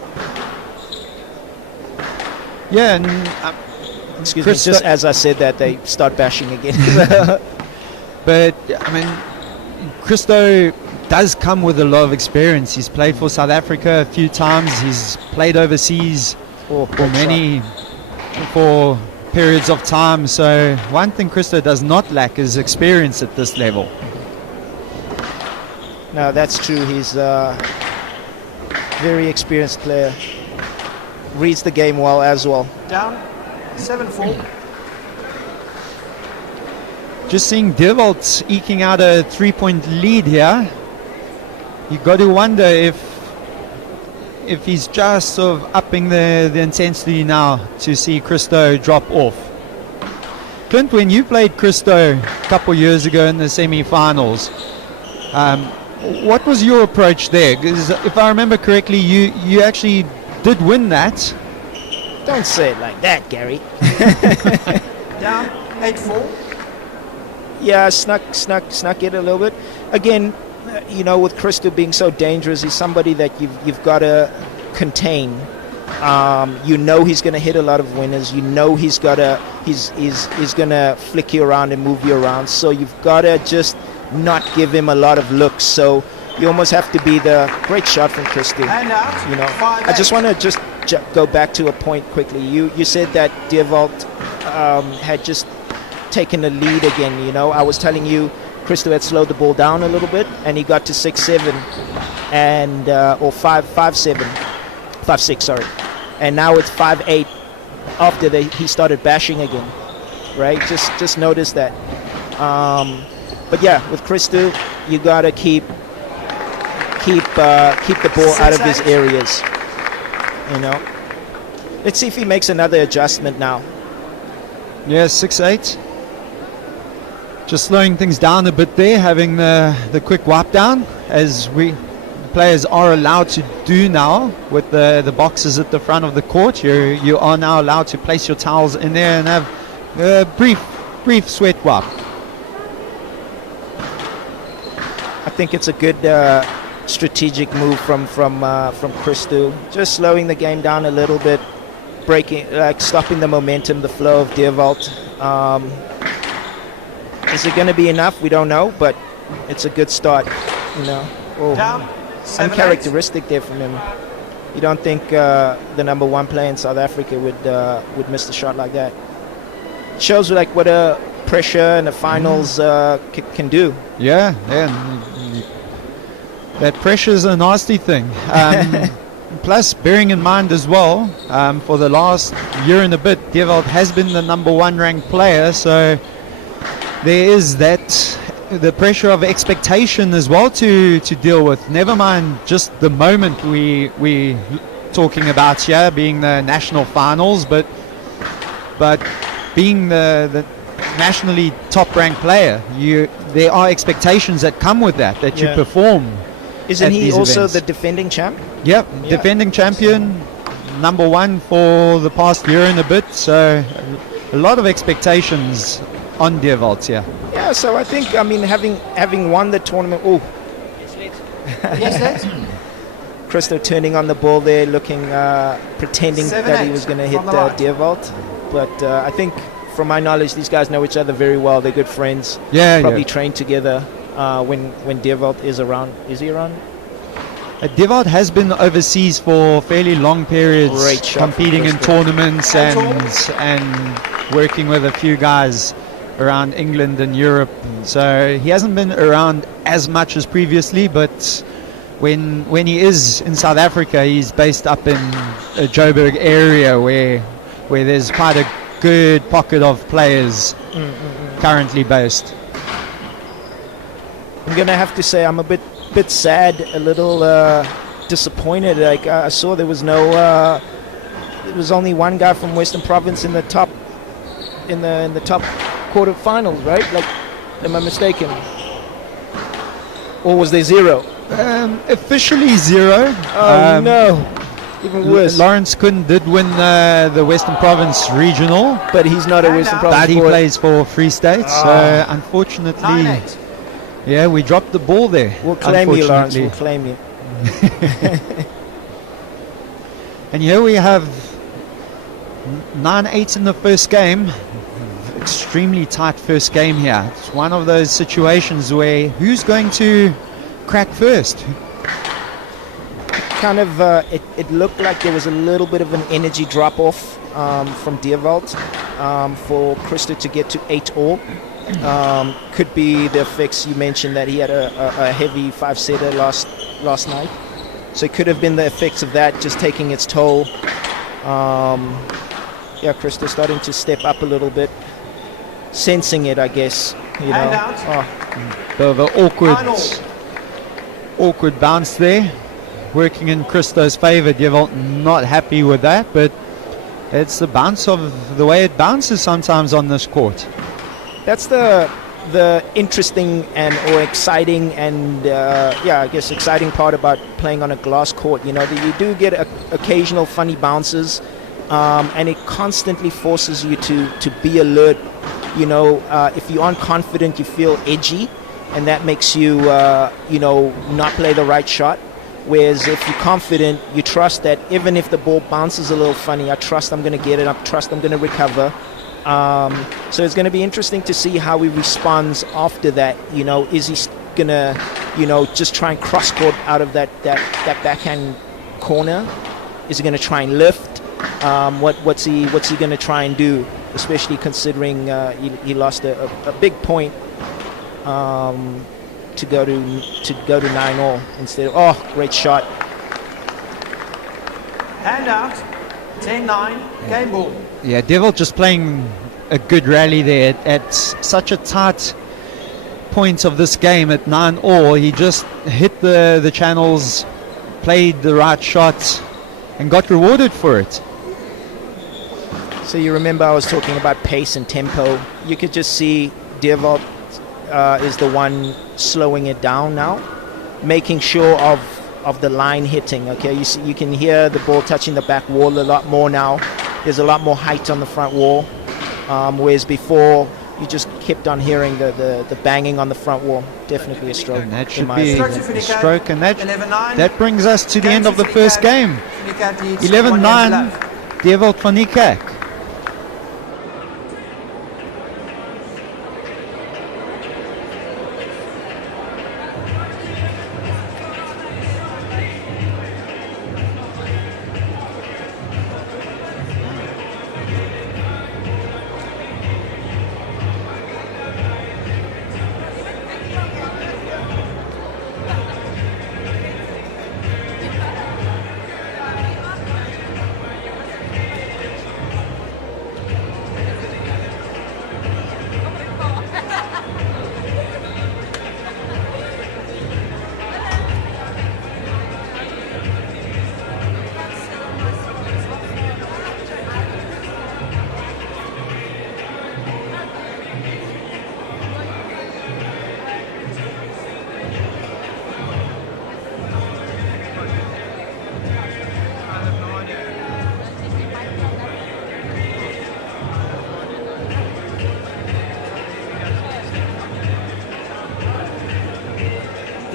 Yeah, and excuse me, just as I said that, they start bashing again. But, I mean, Christo does come with a lot of experience. He's played for South Africa a few times. He's played overseas for periods of time. So one thing Christo does not lack is experience at this level. No, that's true. He's a very experienced player. Reads the game well as well. Down 7-4. Just seeing Deerval eking out a 3-point lead here. You got to wonder if he's just sort of upping the intensity now to see Christo drop off. Clint, when you played Christo a couple years ago in the semi-finals, what was your approach there? Because if I remember correctly, you actually did win that. Don't say it like that, Gary. Down 8-4. Yeah, snuck it a little bit. Again, with Christo being so dangerous, he's somebody that you've got to contain. He's going to hit a lot of winners. He's going to flick you around and move you around. So you've got to just not give him a lot of looks. So you almost have to be the great shot from Christo. And out. I just want to just go back to a point quickly. You said that Deerval had just taken the lead again. I was telling you Christo had slowed the ball down a little bit, and he got to 6-7 and or 5-6, sorry, and now it's 5-8 after he started bashing again, right? Just notice that. But yeah, with Christo, you gotta keep the ball out of his areas. Let's see if he makes another adjustment now. Yeah, 6-8. Just slowing things down a bit there, having the quick wipe down, as players are allowed to do now with the boxes at the front of the court. You are now allowed to place your towels in there and have a brief sweat wipe. I think it's a good strategic move from Christo, just slowing the game down a little bit, stopping the momentum, the flow of Deerval. Is it going to be enough? We don't know, but it's a good start. Down 7-8. Uncharacteristic there from him. You don't think the number one player in South Africa would miss a shot like that. It shows like what a pressure in the finals can do. Yeah. That pressure is a nasty thing. Plus, bearing in mind as well, for the last year and a bit, Dewald has been the number one ranked player, so there is the pressure of expectation as well to deal with. Never mind just the moment we talking about here being the national finals, but being the nationally top ranked player, there are expectations that come with that you perform. Isn't he also events. the defending champ? Yep, defending champion, number one for the past year and a bit, so a lot of expectations on Dewald here. Yeah, so I think, having won the tournament, Christo turning on the ball there, looking, pretending that he was going to hit Dewald. But I think, from my knowledge, these guys know each other very well. They're good friends. Probably trained together when Dewald is around. Is he around? Dewald has been overseas for fairly long periods, competing in tournaments and working with a few guys around England and Europe. So he hasn't been around as much as previously, but when he is in South Africa, he's based up in a Joburg area where there's quite a good pocket of players currently based. I'm gonna have to say I'm a bit sad, a little disappointed. Like I saw there was there was only one guy from Western Province in the top quarterfinals, right? Like, am I mistaken? Or was there zero? Officially zero. Oh no, even worse. Lawrence Kuhn did win the Western Province regional, but he's not a Western Province. But he plays for Free State, so unfortunately. Yeah, we dropped the ball there. We'll claim you, Lawrence. We'll claim you. And here we have 9-8 in the first game. Extremely tight first game here. It's one of those situations where who's going to crack first? Kind of, it looked like there was a little bit of an energy drop-off from Dewald for Christo to get to 8-all. Could be the effects you mentioned that he had a heavy 5-setter last night, so it could have been the effects of that just taking its toll. Christo starting to step up a little bit, sensing it, I guess. The awkward bounce there, working in Christo's favor. Dewald not happy with that, but it's the bounce of the way it bounces sometimes on this court. That's the interesting or exciting and I guess exciting part about playing on a glass court. That you do get occasional funny bounces, and it constantly forces you to be alert. If you aren't confident, you feel edgy, and that makes you not play the right shot. Whereas if you're confident, you trust that even if the ball bounces a little funny, I trust I'm going to get it. I trust I'm going to recover. So it's going to be interesting to see how he responds after that. Is he going to, just try and cross court out of that backhand corner? Is he going to try and lift? What's he going to try and do? Especially considering he lost a big point to go to 9-all instead of great shot. Hand out, 10-9, game ball. Yeah, Dewald just playing a good rally there at such a tight point of this game at 9-all. He just hit the channels, played the right shots, and got rewarded for it. So you remember I was talking about pace and tempo. You could just see Dewald is the one slowing it down now, making sure of the line hitting. Okay, you can hear the ball touching the back wall a lot more now. There's a lot more height on the front wall, whereas before you just kept on hearing the banging on the front wall. Definitely a stroke. And that should be a stroke, and that brings us to the end of the first game. 11-9, Dewald van Niekerk.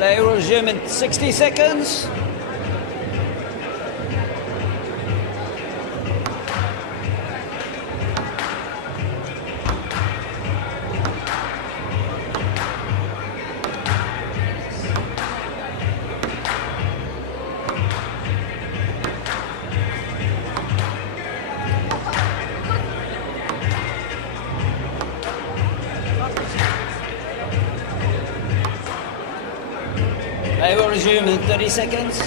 Play will resume in 60 seconds. Play will resume in 30 seconds.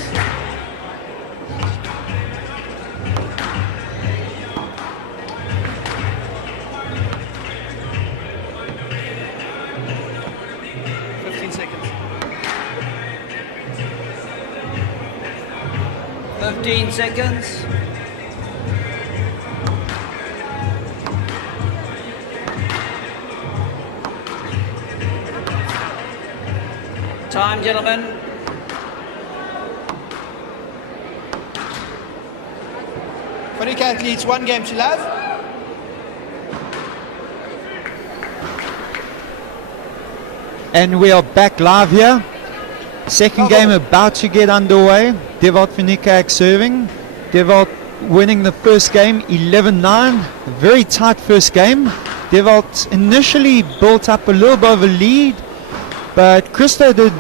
Seconds. 15 seconds. Time, gentlemen. Funny athletes, 1 game to love. And we are back live here. Second game about to get underway. Devout Finikak serving. Devout winning the first game 11-9. Very tight first game. Devout initially built up a little bit of a lead, but Christo did,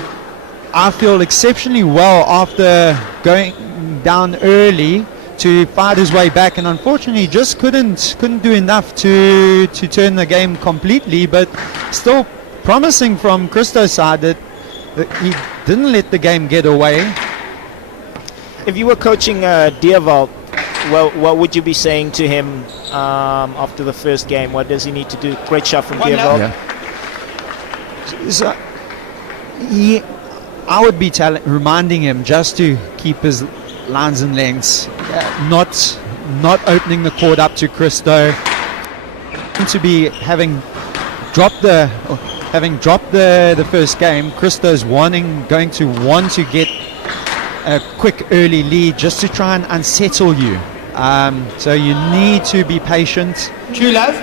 I feel, exceptionally well after going down early to fight his way back, and unfortunately just couldn't do enough to turn the game completely, but still promising from Christo's side that he didn't let the game get away. If you were coaching Dierwald, well, what would you be saying to him after the first game? What does he need to do? Great shot from Dierwald. Yeah. So, I would be reminding him just to keep his lines and lengths, not opening the court up to Christo, to be having dropped the first game. Christo's going to want to get a quick early lead just to try and unsettle you. So you need to be patient. True love.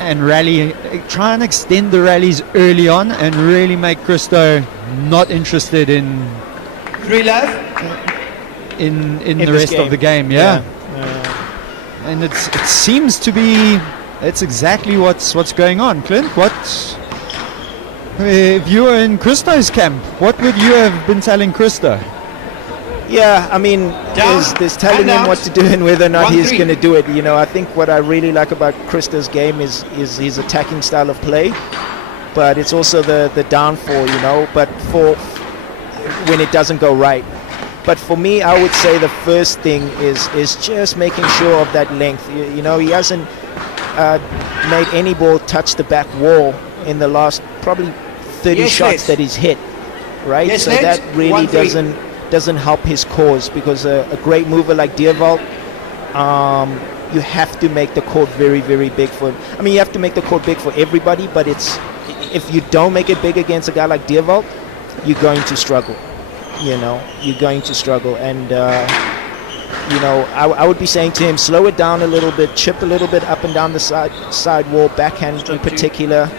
And rally, try and extend the rallies early on and really make Christo not interested in 3 love. in the rest of the game. Yeah. And it seems to be, it's exactly what's going on. Clint, if you were in Christo's camp, what would you have been telling Christo? Yeah, I mean, there's telling him what to do and whether or not he's going to do it. You know, I think what I really like about Christo's game is his attacking style of play, but it's also the downfall, you know, but for when it doesn't go right. But for me, I would say the first thing is just making sure of that length. You know, he hasn't made any ball touch the back wall in the last probably 30 shots that he's hit, right? Yes, so that really doesn't help his cause, because a great mover like Dierwald, you have to make the court very, very big for him. I mean, you have to make the court big for everybody, but if you don't make it big against a guy like Dierwald, you're going to struggle. You know, you're going to struggle. And, you know, I would be saying to him, slow it down a little bit, chip a little bit up and down the side wall, backhand in particular.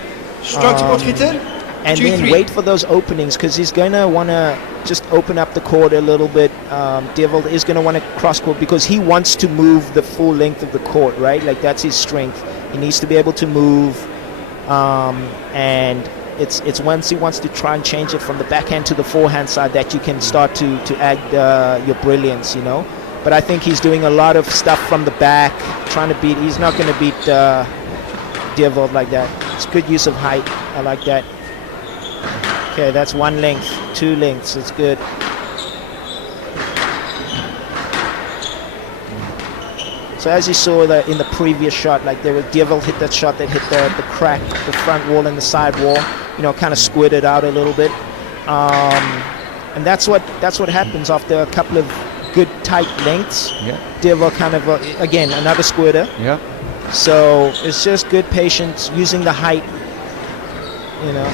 And then wait for those openings, because he's going to want to just open up the court a little bit. Dierwald is going to want to cross court because he wants to move the full length of the court, right? Like, that's his strength. He needs to be able to move, and it's once he wants to try and change it from the backhand to the forehand side that you can start to add your brilliance, you know. But I think he's doing a lot of stuff from the back, trying to beat. He's not going to beat Dierwald like that. It's good use of height. I like that. Okay, that's 1 length, 2 lengths. It's good. So as you saw in the previous shot, like Dierwald hit that shot that hit the crack, the front wall and the side wall. You know, kind of squirted out a little bit. And that's what happens after a couple of good tight lengths. Yeah. Dierwald kind of again another squirter. Yeah. So it's just good patience, using the height. You know.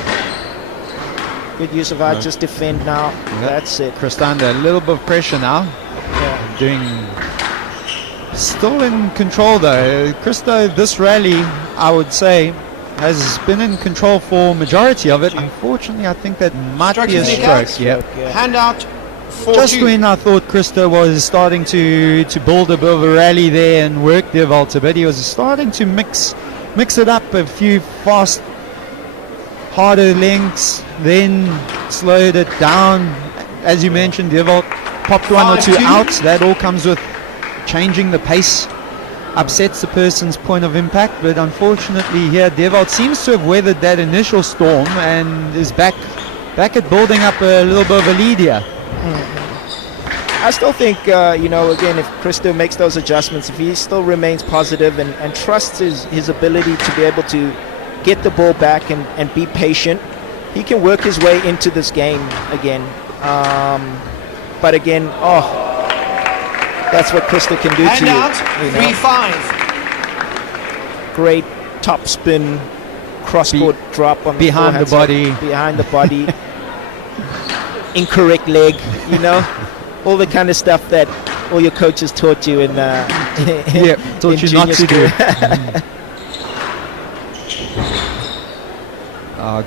Good use of height, just defend now. Yeah. That's it. Chris under a little bit of pressure now. Yeah. Still in control though. Christo, this rally, I would say, has been in control for majority of it. Unfortunately, I think that might be a stroke. Yeah. Hand out for Just 2. when I thought Christo was starting to build a bit of a rally there and work the vault a bit, he was starting to mix it up, a few fast, harder lengths, then slowed it down. As you mentioned, the vault popped one or two 5-2. out. That all comes with changing the pace, upsets the person's point of impact. But unfortunately here, Devold seems to have weathered that initial storm and is back at building up a little bit of a lead here. I still think, again, if Christo makes those adjustments, if he still remains positive and trusts his ability to be able to get the ball back and be patient, he can work his way into this game again. But again, that's what Christo can do Hand to out you. 3-5. Great top spin, cross-court drop on behind the body. Behind the body. Incorrect leg, all the kind of stuff that all your coaches taught you in taught you not to do.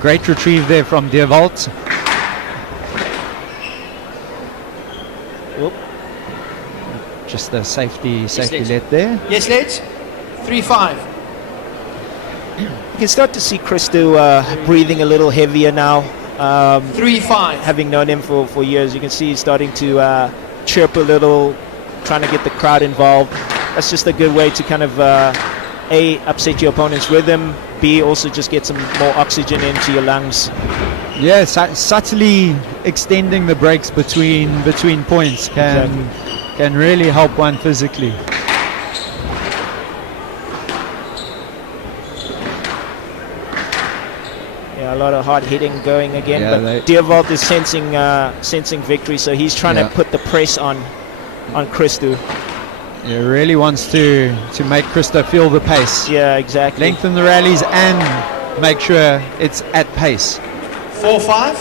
Great retrieve there from Devold. Just a safety net there. Yes, let's. 3-5. You can start to see Christo breathing a little heavier now. 3-5. Having known him for years, you can see he's starting to chirp a little, trying to get the crowd involved. That's just a good way to kind of A, upset your opponent's rhythm, B, also just get some more oxygen into your lungs. Yeah, subtly extending the breaks between points can really help one physically. Yeah, a lot of hard hitting going again, but Devold is sensing victory, so he's trying to put the press on Christo. Yeah, really wants to make Christo feel the pace. Yeah, exactly. Lengthen the rallies and make sure it's at pace. 4-5.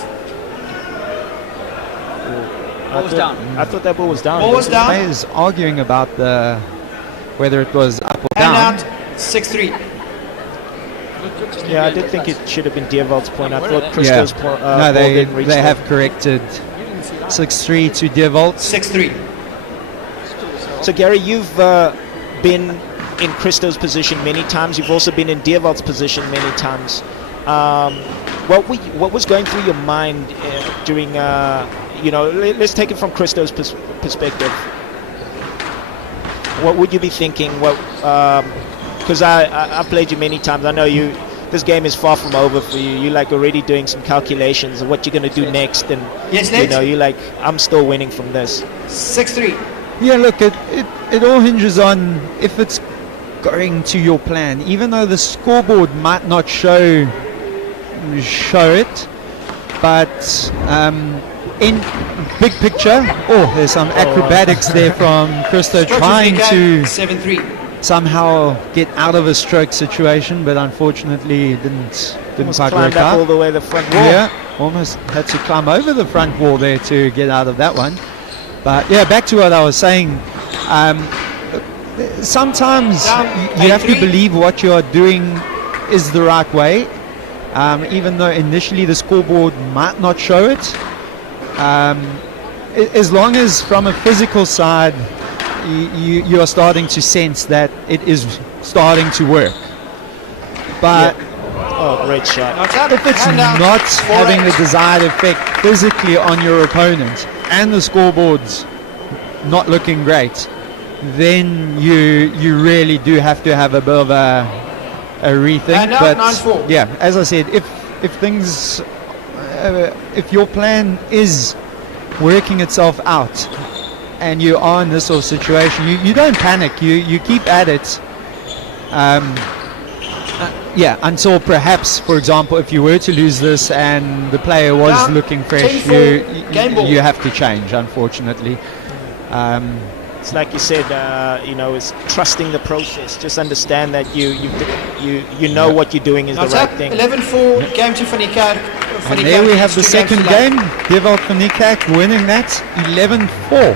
I thought that ball was down. Ball was down. Players arguing about whether it was up or down. Hand out 6-3. Yeah, I did think it should have been Devold's point. I thought Christo's ball didn't reach they there. have corrected 6-3 to Devold. 6-3. So Gary, you've been in Christo's position many times. You've also been in Devold's position many times. What was going through your mind during? Let's take it from Christo's perspective. What would you be thinking? Because I've played you many times. I know you. This game is far from over for you. You're like already doing some calculations of what you're going to do next, and you're like, I'm still winning from this. 6-3. Yeah, look, it all hinges on if it's going to your plan. Even though the scoreboard might not show it, but in big picture, there's some acrobatics there from Christo trying to 7-3. somehow get out of a stroke situation, but unfortunately didn't quite work out. All the way to the front wall. Yeah, almost had to climb over the front wall there to get out of that one. But yeah, back to what I was saying. Sometimes you have to believe what you are doing is the right way, even though initially the scoreboard might not show it. As long as from a physical side you are starting to sense that it is starting to work. But great shot. if it's not having the desired effect physically on your opponent and the scoreboard's not looking great, then you really do have to have a bit of a rethink. But yeah, as I said, if things if your plan is working itself out and you are in this sort of situation, you don't panic, you keep at it, until perhaps, for example, if you were to lose this and the player was looking fresh, you have to change, unfortunately. It's like you said, it's trusting the process. Just understand that you know what you're doing is the right thing. 11-4, game to Van Niekerk. And there we have the second game. Devold Van Niekerk winning that 11-4.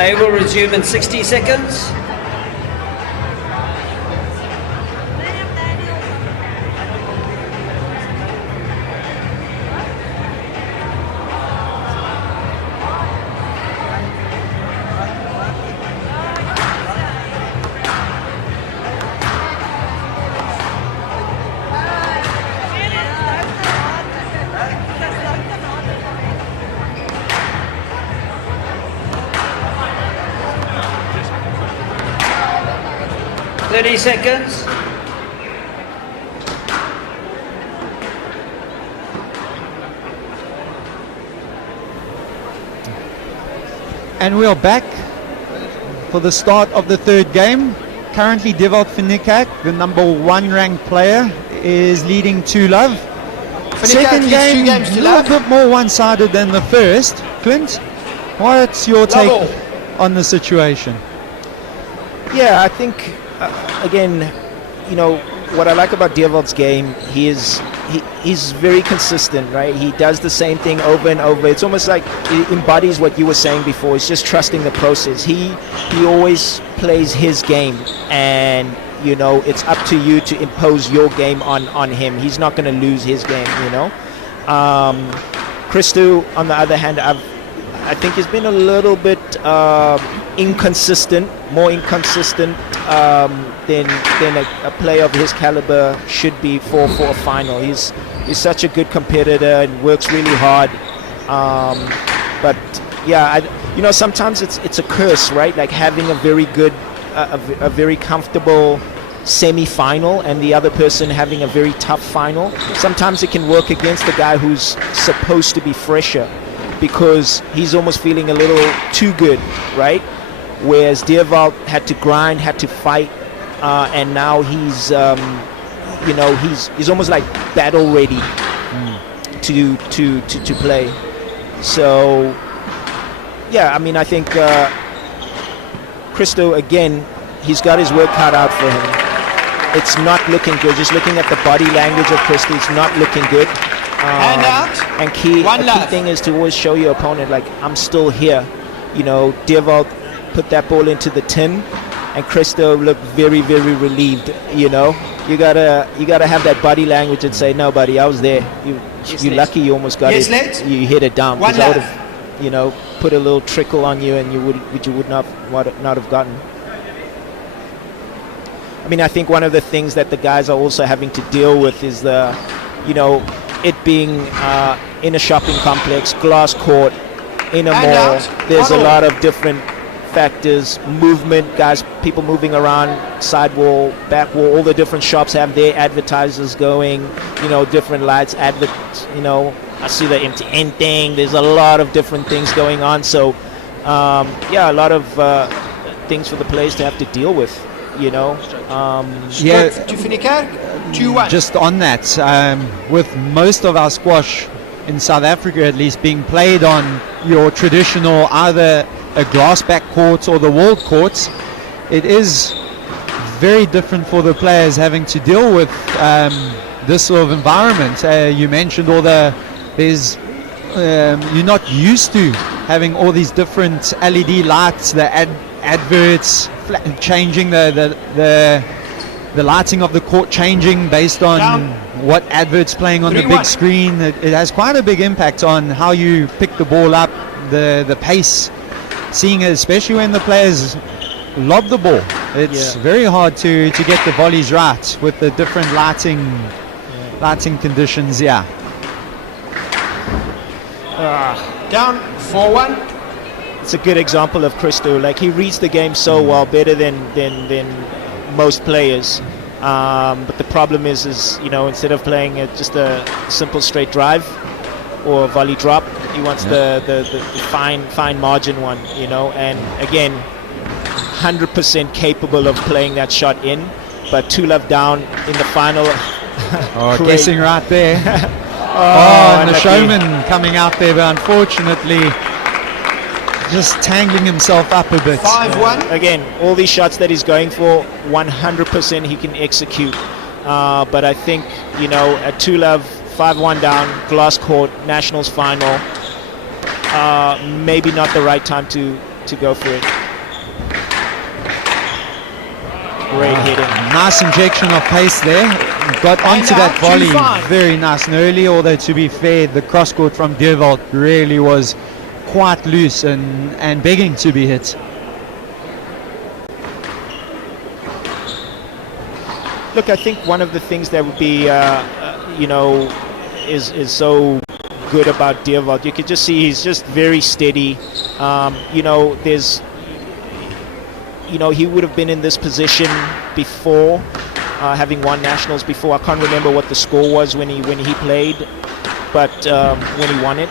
Play will resume in 60 seconds. Seconds. And we are back for the start of the third game. Currently, Dewald Finikak, the number 1 ranked player, is leading 2-love. Second game, a little bit more one-sided than the first. Clint, what's your take on the situation? Yeah, I think, again, you know, what I like about Dewald's game, he's very consistent, right? He does the same thing over and over. It's almost like it embodies what you were saying before. It's just trusting the process. He always plays his game, and you know, it's up to you to impose your game on him. He's not going to lose his game, you know. Christo, on the other hand, I think he's been a little bit inconsistent, more inconsistent than a player of his caliber should be for a final. He's such a good competitor and works really hard. But yeah, you know, sometimes it's a curse, right? Like having a very good, a very comfortable semi-final and the other person having a very tough final. Sometimes it can work against the guy who's supposed to be fresher, because he's almost feeling a little too good, right? Whereas Dewald had to grind, had to fight, and now he's, you know, he's almost like battle ready to play. So, yeah, I mean, I think Christo, again, he's got his work cut out for him. It's not looking good. Just looking at the body language of Christo, it's not looking good. Hand out. And key thing is to always show your opponent, like, I'm still here. You know, Dewald put that ball into the tin, and Christo looked very, very relieved. You know, you gotta have that body language and say, no, buddy, I was there. You're lucky you almost got it. You hit it down. Because I would have, you know, put a little trickle on you, and you would not have gotten. I mean, I think one of the things that the guys are also having to deal with is the, you know, it being in a shopping complex, glass court, in a mall. There's a lot of different factors, movement, guys, people moving around, sidewall, back wall, all the different shops have their advertisers going, you know, different lights, you know, I see the MTN thing, there's a lot of different things going on. So, yeah, a lot of things for the players to have to deal with, you know. Yeah. To Finikar, 2-1. Just on that, with most of our squash in South Africa at least being played on your traditional either a glass back courts or the walled courts, it is very different for the players having to deal with this sort of environment. You mentioned you're not used to having all these different LED lights, the adverts changing, the lighting of the court changing based on what adverts playing on the big screen. It has quite a big impact on how you pick the ball up, the pace, seeing it, especially when the players lob the ball. It's very hard to get the volleys right with the different lighting conditions. Down 4-1. It's a good example of Christo. Like, he reads the game so well, better than most players. But the problem is you know, instead of playing just a simple straight drive or volley drop, he wants the fine margin one, you know. And again, 100% capable of playing that shot in, but 2-love down in the final. Guessing right there. And the showman coming out there, but unfortunately just tangling himself up a bit. 5-1. Again, all these shots that he's going for, 100% he can execute. But I think, you know, at 2-love, 5-1 down, glass court, nationals final, maybe not the right time to to go for it. Great hitting. Nice injection of pace there. Got onto that volley very nice and early, although to be fair, the cross court from Dewald really was quite loose and begging to be hit. Look, I think one of the things that would be, is so good about Dewald, you could just see he's just very steady. He would have been in this position before, having won nationals before. I can't remember what the score was when he played, but when he won it.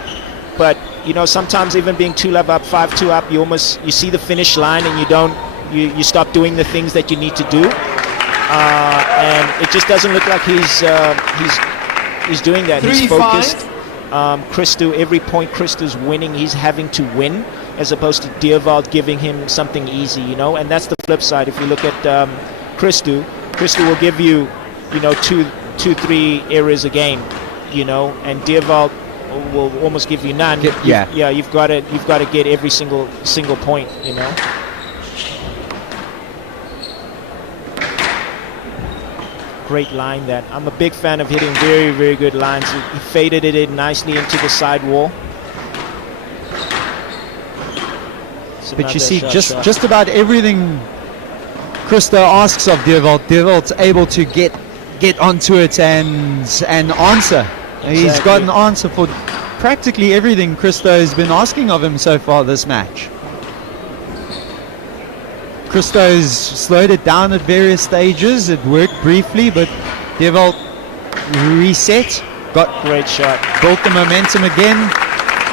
But sometimes even being 2-love up, 5-2 up, you see the finish line and you stop doing the things that you need to do. And it just doesn't look like he's doing that. He's focused. Christou, every point Christou's winning, he's having to win, as opposed to Dewald giving him something easy, and that's the flip side. If you look at Christou will give you, 2-3 errors a game, and Dewald will almost give you none. You've got to get every single point, Great line that. I'm a big fan of hitting very, very good lines. He faded it in nicely into the side wall. But you see, just about everything Christou asks of Dewald's able to get onto it and answer. Exactly. He's got an answer for practically everything Christou has been asking of him so far this match. Christou's slowed it down at various stages. It worked briefly, but Dewald reset, got great shot, built the momentum again.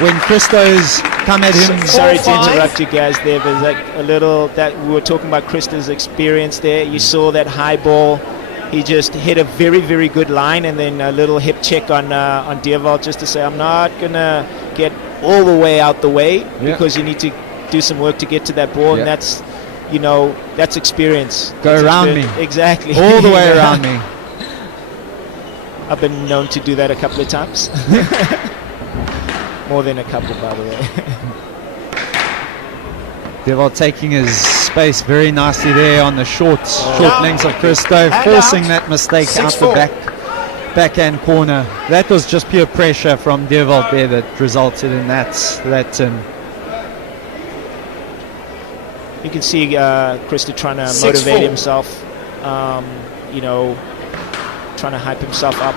When Christou's come at him. Sorry to interrupt you guys there, but like a little that we were talking about Christou's experience there. You saw that high ball. He just hit a very, very good line, and then a little hip check on Dewald just to say, I'm not gonna get all the way out the way because you need to do some work to get to that ball, and that's. That's experience. Go around me. Exactly. All the way around me. I've been known to do that a couple of times. More than a couple, by the way. Dewald taking his space very nicely there on the short lengths of Christou, forcing that mistake out the backhand corner. That was just pure pressure from Dewald there that resulted in that tin. You can see Christou trying to motivate himself, trying to hype himself up,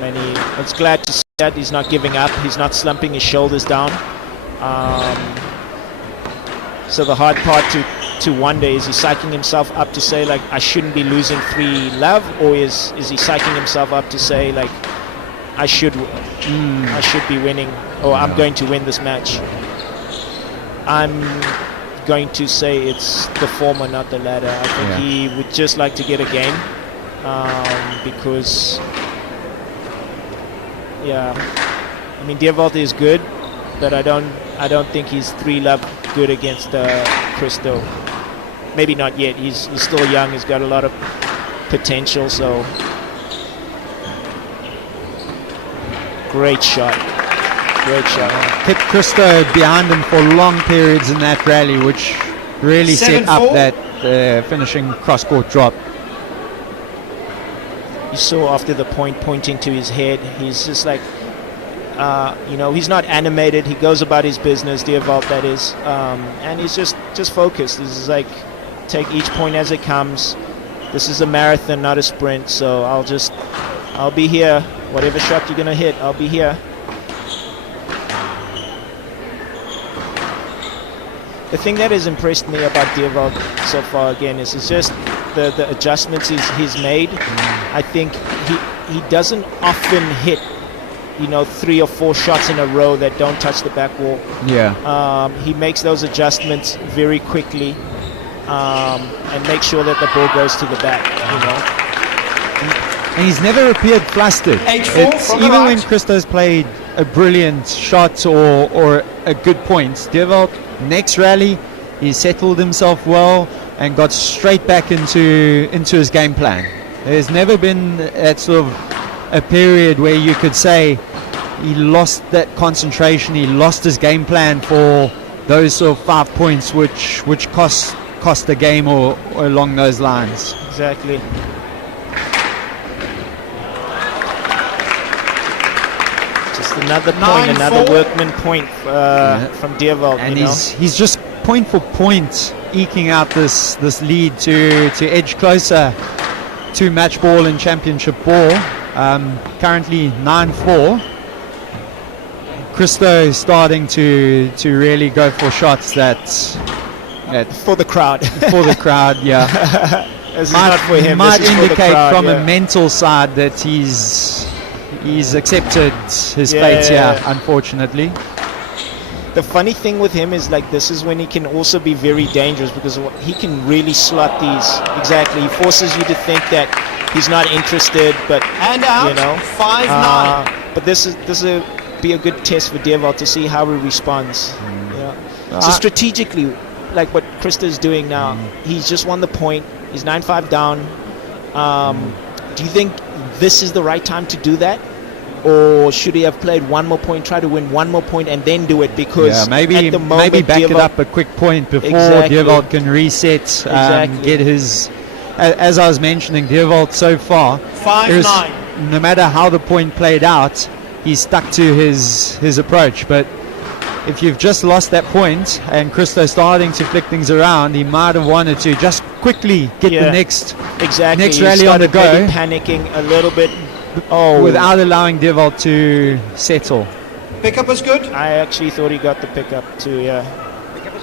and it's glad to see that he's not giving up, he's not slumping his shoulders down. So the hard part to wonder, is he psyching himself up to say, like, I shouldn't be losing 3-love, or is he psyching himself up to say, like, I should be winning, or I'm going to win this match? I'm going to say it's the former, not the latter. I think he would just like to get a game, because I mean, Dewald is good, but I don't think he's 3-love good against Christou. Maybe not yet. He's still young. He's got a lot of potential. So great shot. Great shot. Kept Christou behind him for long periods in that rally, which really set up that finishing cross-court drop. You saw after the point pointing to his head, he's just like, he's not animated. He goes about his business, Dewald, that is, and he's just focused. This is like, take each point as it comes. This is a marathon, not a sprint. So I'll be here. Whatever shot you're gonna hit, I'll be here. The thing that has impressed me about Dewald so far, again, is just the adjustments he's made. I think he doesn't often hit, 3 or 4 shots in a row that don't touch the back wall. He makes those adjustments very quickly, and makes sure that the ball goes to the back. And he's never appeared flustered. Even when Christou's played a brilliant shot or a good point, Dewald, next rally, he settled himself well and got straight back into his game plan. There's never been that sort of a period where you could say he lost that concentration, he lost his game plan for those sort of 5 points which cost the game or along those lines. Exactly. Just another point, another workman point from Diervald. And he's just point for point eking out this lead to edge closer to match ball and championship ball. Currently 9-4. Christo is starting to really go for shots that for the crowd. For the crowd, yeah. Not for him. Might this is indicate for the crowd, from yeah. a mental side that he's accepted his fate here, unfortunately. The funny thing with him is like this is when he can also be very dangerous because he can really slot these. Exactly, he forces you to think that he's not interested, but and out, you know, 5-9. But this will be a good test for Diervald to see how he responds. Yeah. So strategically, like what Krista is doing now, he's just won the point. He's 9-5 down. Do you think this is the right time to do that? Or should he have played one more point, try to win one more point and then do it? Because maybe at the moment, maybe back it Diervald, up a quick point before Exactly. Diervald can reset, get his... As I was mentioning, Diervald so far, 5-9. no matter how the point played out, he's stuck to his approach. But if you've just lost that point and Christo starting to flick things around, he might have wanted to just quickly get the next rally on the go, maybe panicking a little bit. Without allowing Diervald to settle. Pickup was good? I actually thought he got the pickup too,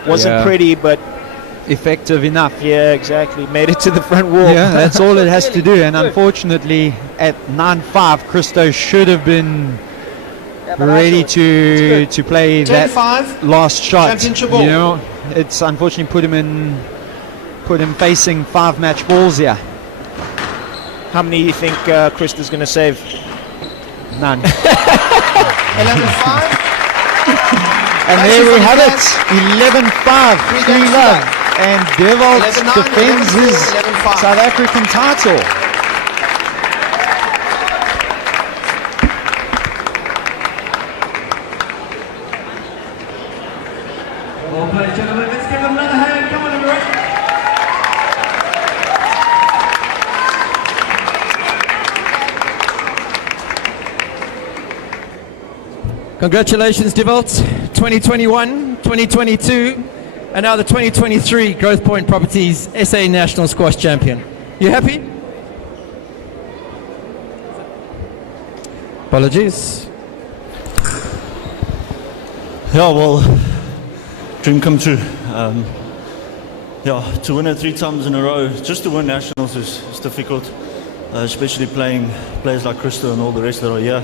Wasn't pretty, but effective enough. Yeah, exactly. Made it to the front wall. Yeah, that's all it has to do. And unfortunately, at 9-5, Christo should have been ready to play that last shot. You know, it's unfortunately put him facing 5 match balls here. How many do you think Krista's going to save? None. 11-5. And there we have it. 11-5, 3-love. And Diervald defends his South African title. Well played, gentlemen. Let's give them another hand. Come on, everyone. Congratulations, Diervald. 2021, 2022, and now the 2023 Growth Point Properties SA National Squash Champion. You happy? Apologies. Yeah, well, dream come true. To win it 3 times in a row, just to win nationals is difficult, especially playing players like Christo and all the rest that are here.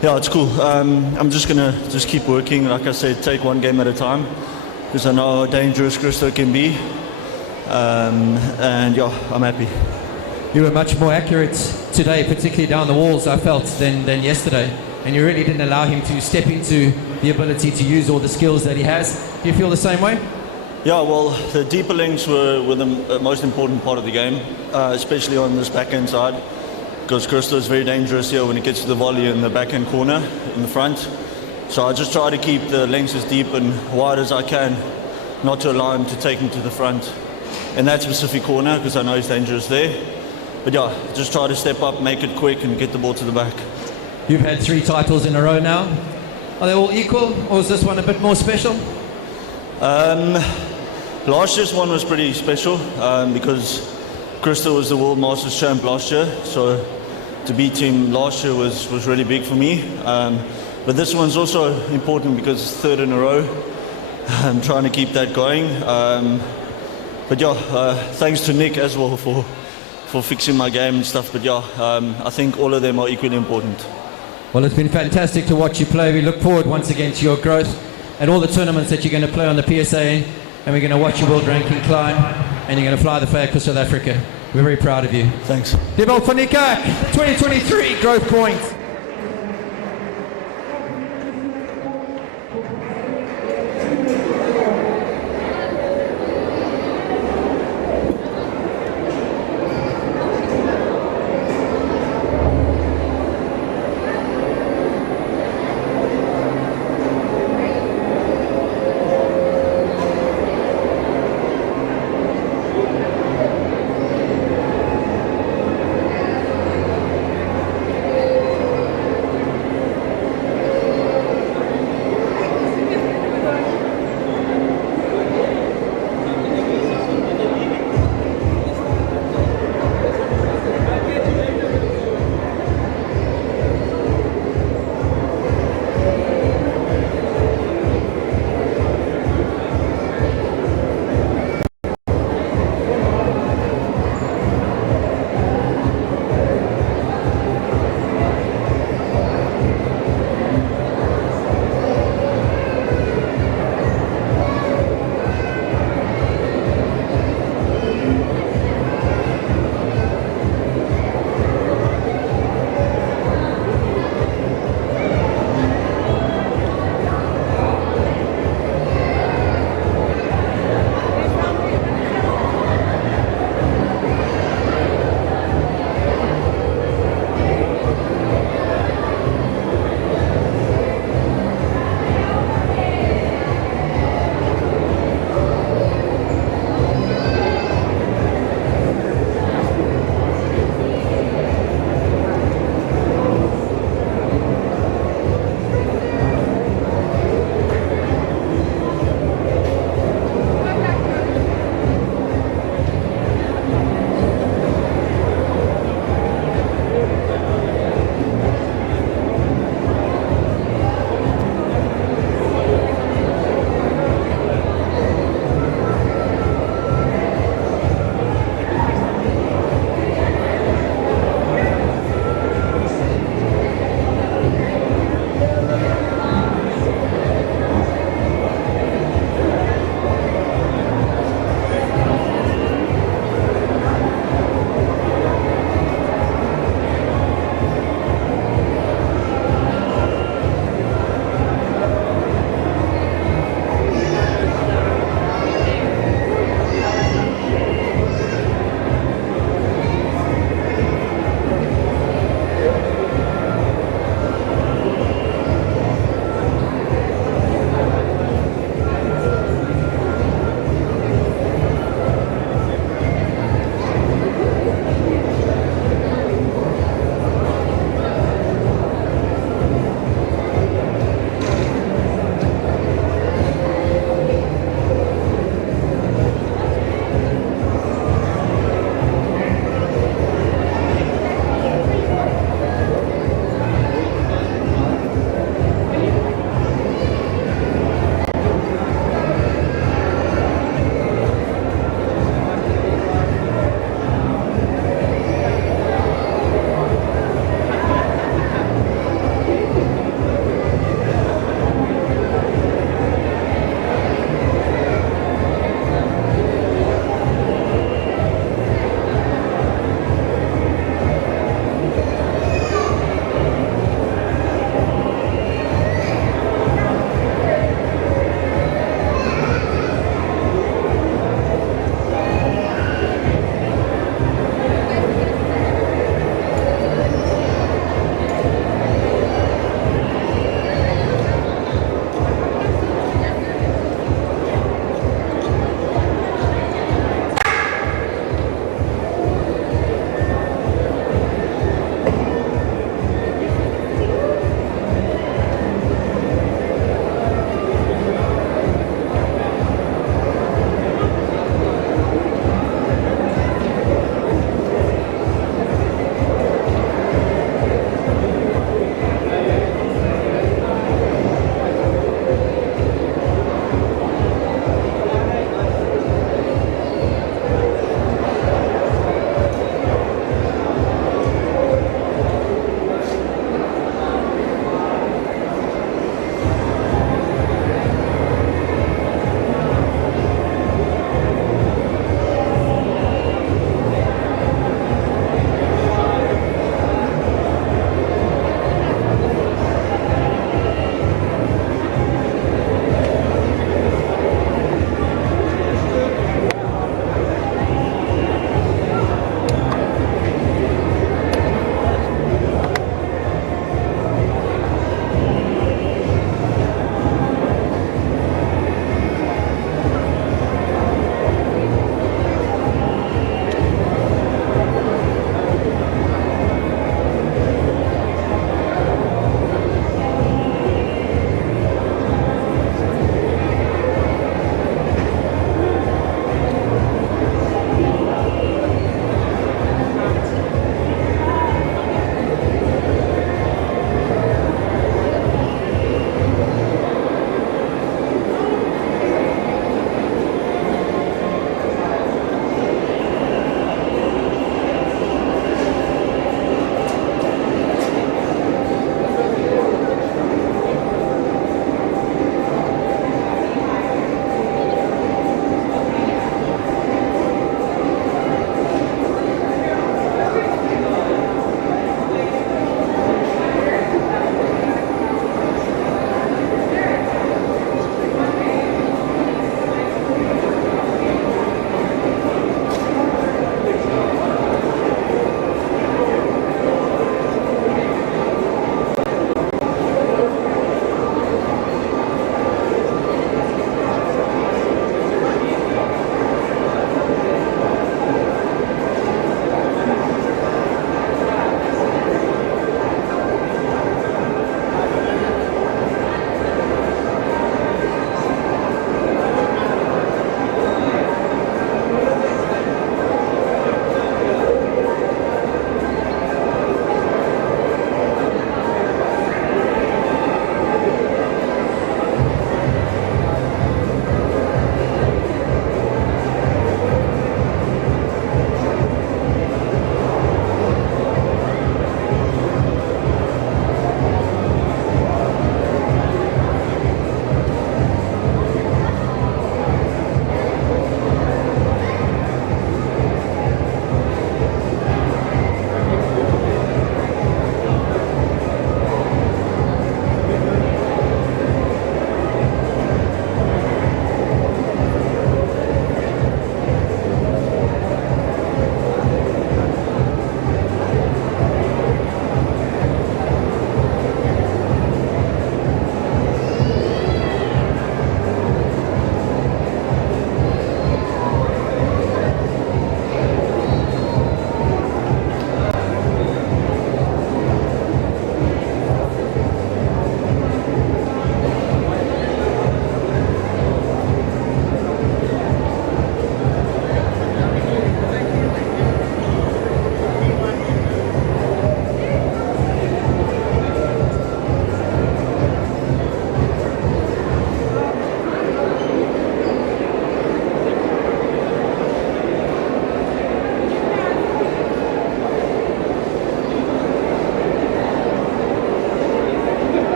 It's cool. I'm just gonna keep working. Like I said, take one game at a time, because I know how dangerous Christo can be. I'm happy. You were much more accurate today, particularly down the walls, I felt, than yesterday. And you really didn't allow him to step into the ability to use all the skills that he has. Do you feel the same way? Yeah, well, the deeper links were the most important part of the game, especially on this backhand side, because Christo is very dangerous here when it gets to the volley in the backhand corner in the front. So I just try to keep the lengths as deep and wide as I can, not to allow him to take him to the front in that specific corner, because I know he's dangerous there. But yeah, just try to step up, make it quick, and get the ball to the back. You've had 3 titles in a row now. Are they all equal, or is this one a bit more special? Last year's one was pretty special because Christo was the World Masters champ last year, so to beat him last year was really big for me. But this one's also important because it's 3rd in a row. I'm trying to keep that going. Thanks to Nick as well for fixing my game and stuff. But I think all of them are equally important. Well, it's been fantastic to watch you play. We look forward once again to your growth and all the tournaments that you're going to play on the PSA, and we're going to watch your world ranking climb, and you're going to fly the flag for South Africa. We're very proud of you. Thanks. Diervald van der Kerk, 2023 Growth Point.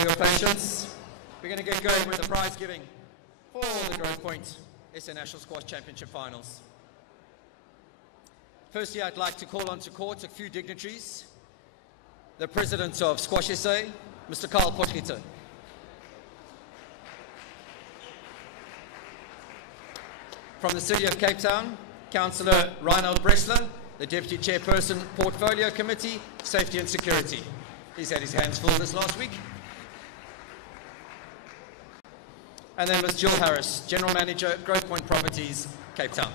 for your patience. We're going to get going with the prize giving for the Grove Point SA National Squash Championship Finals. Firstly, I'd like to call onto court a few dignitaries. The President of Squash SA, Mr. Carl Potgieter. From the City of Cape Town, Councillor Reinhard Bressler, the Deputy Chairperson, Portfolio Committee, Safety and Security. He's had his hands full this last week. And then Ms. Jill Harris, General Manager, Grove Point Properties, Cape Town.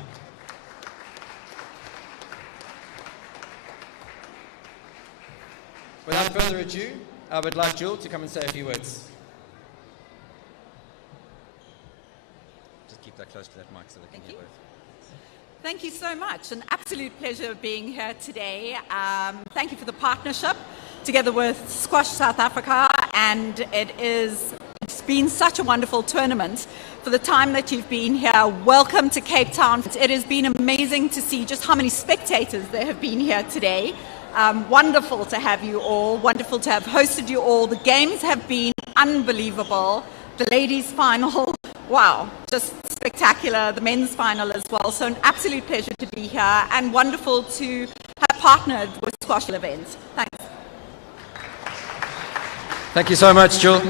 Without further ado, I would like Jill to come and say a few words. Just keep that close to that mic so they can hear both. Thank you so much. An absolute pleasure being here today. Thank you for the partnership together with Squash South Africa, and it's been such a wonderful tournament for the time that you've been here. Welcome to Cape Town. It has been amazing to see just how many spectators there have been here today. Wonderful to have you all, wonderful to have hosted you all. The games have been unbelievable. The ladies' final, wow, just spectacular. The men's final as well. So an absolute pleasure to be here and wonderful to have partnered with Squash Events. Thanks. Thank you so much, Jill.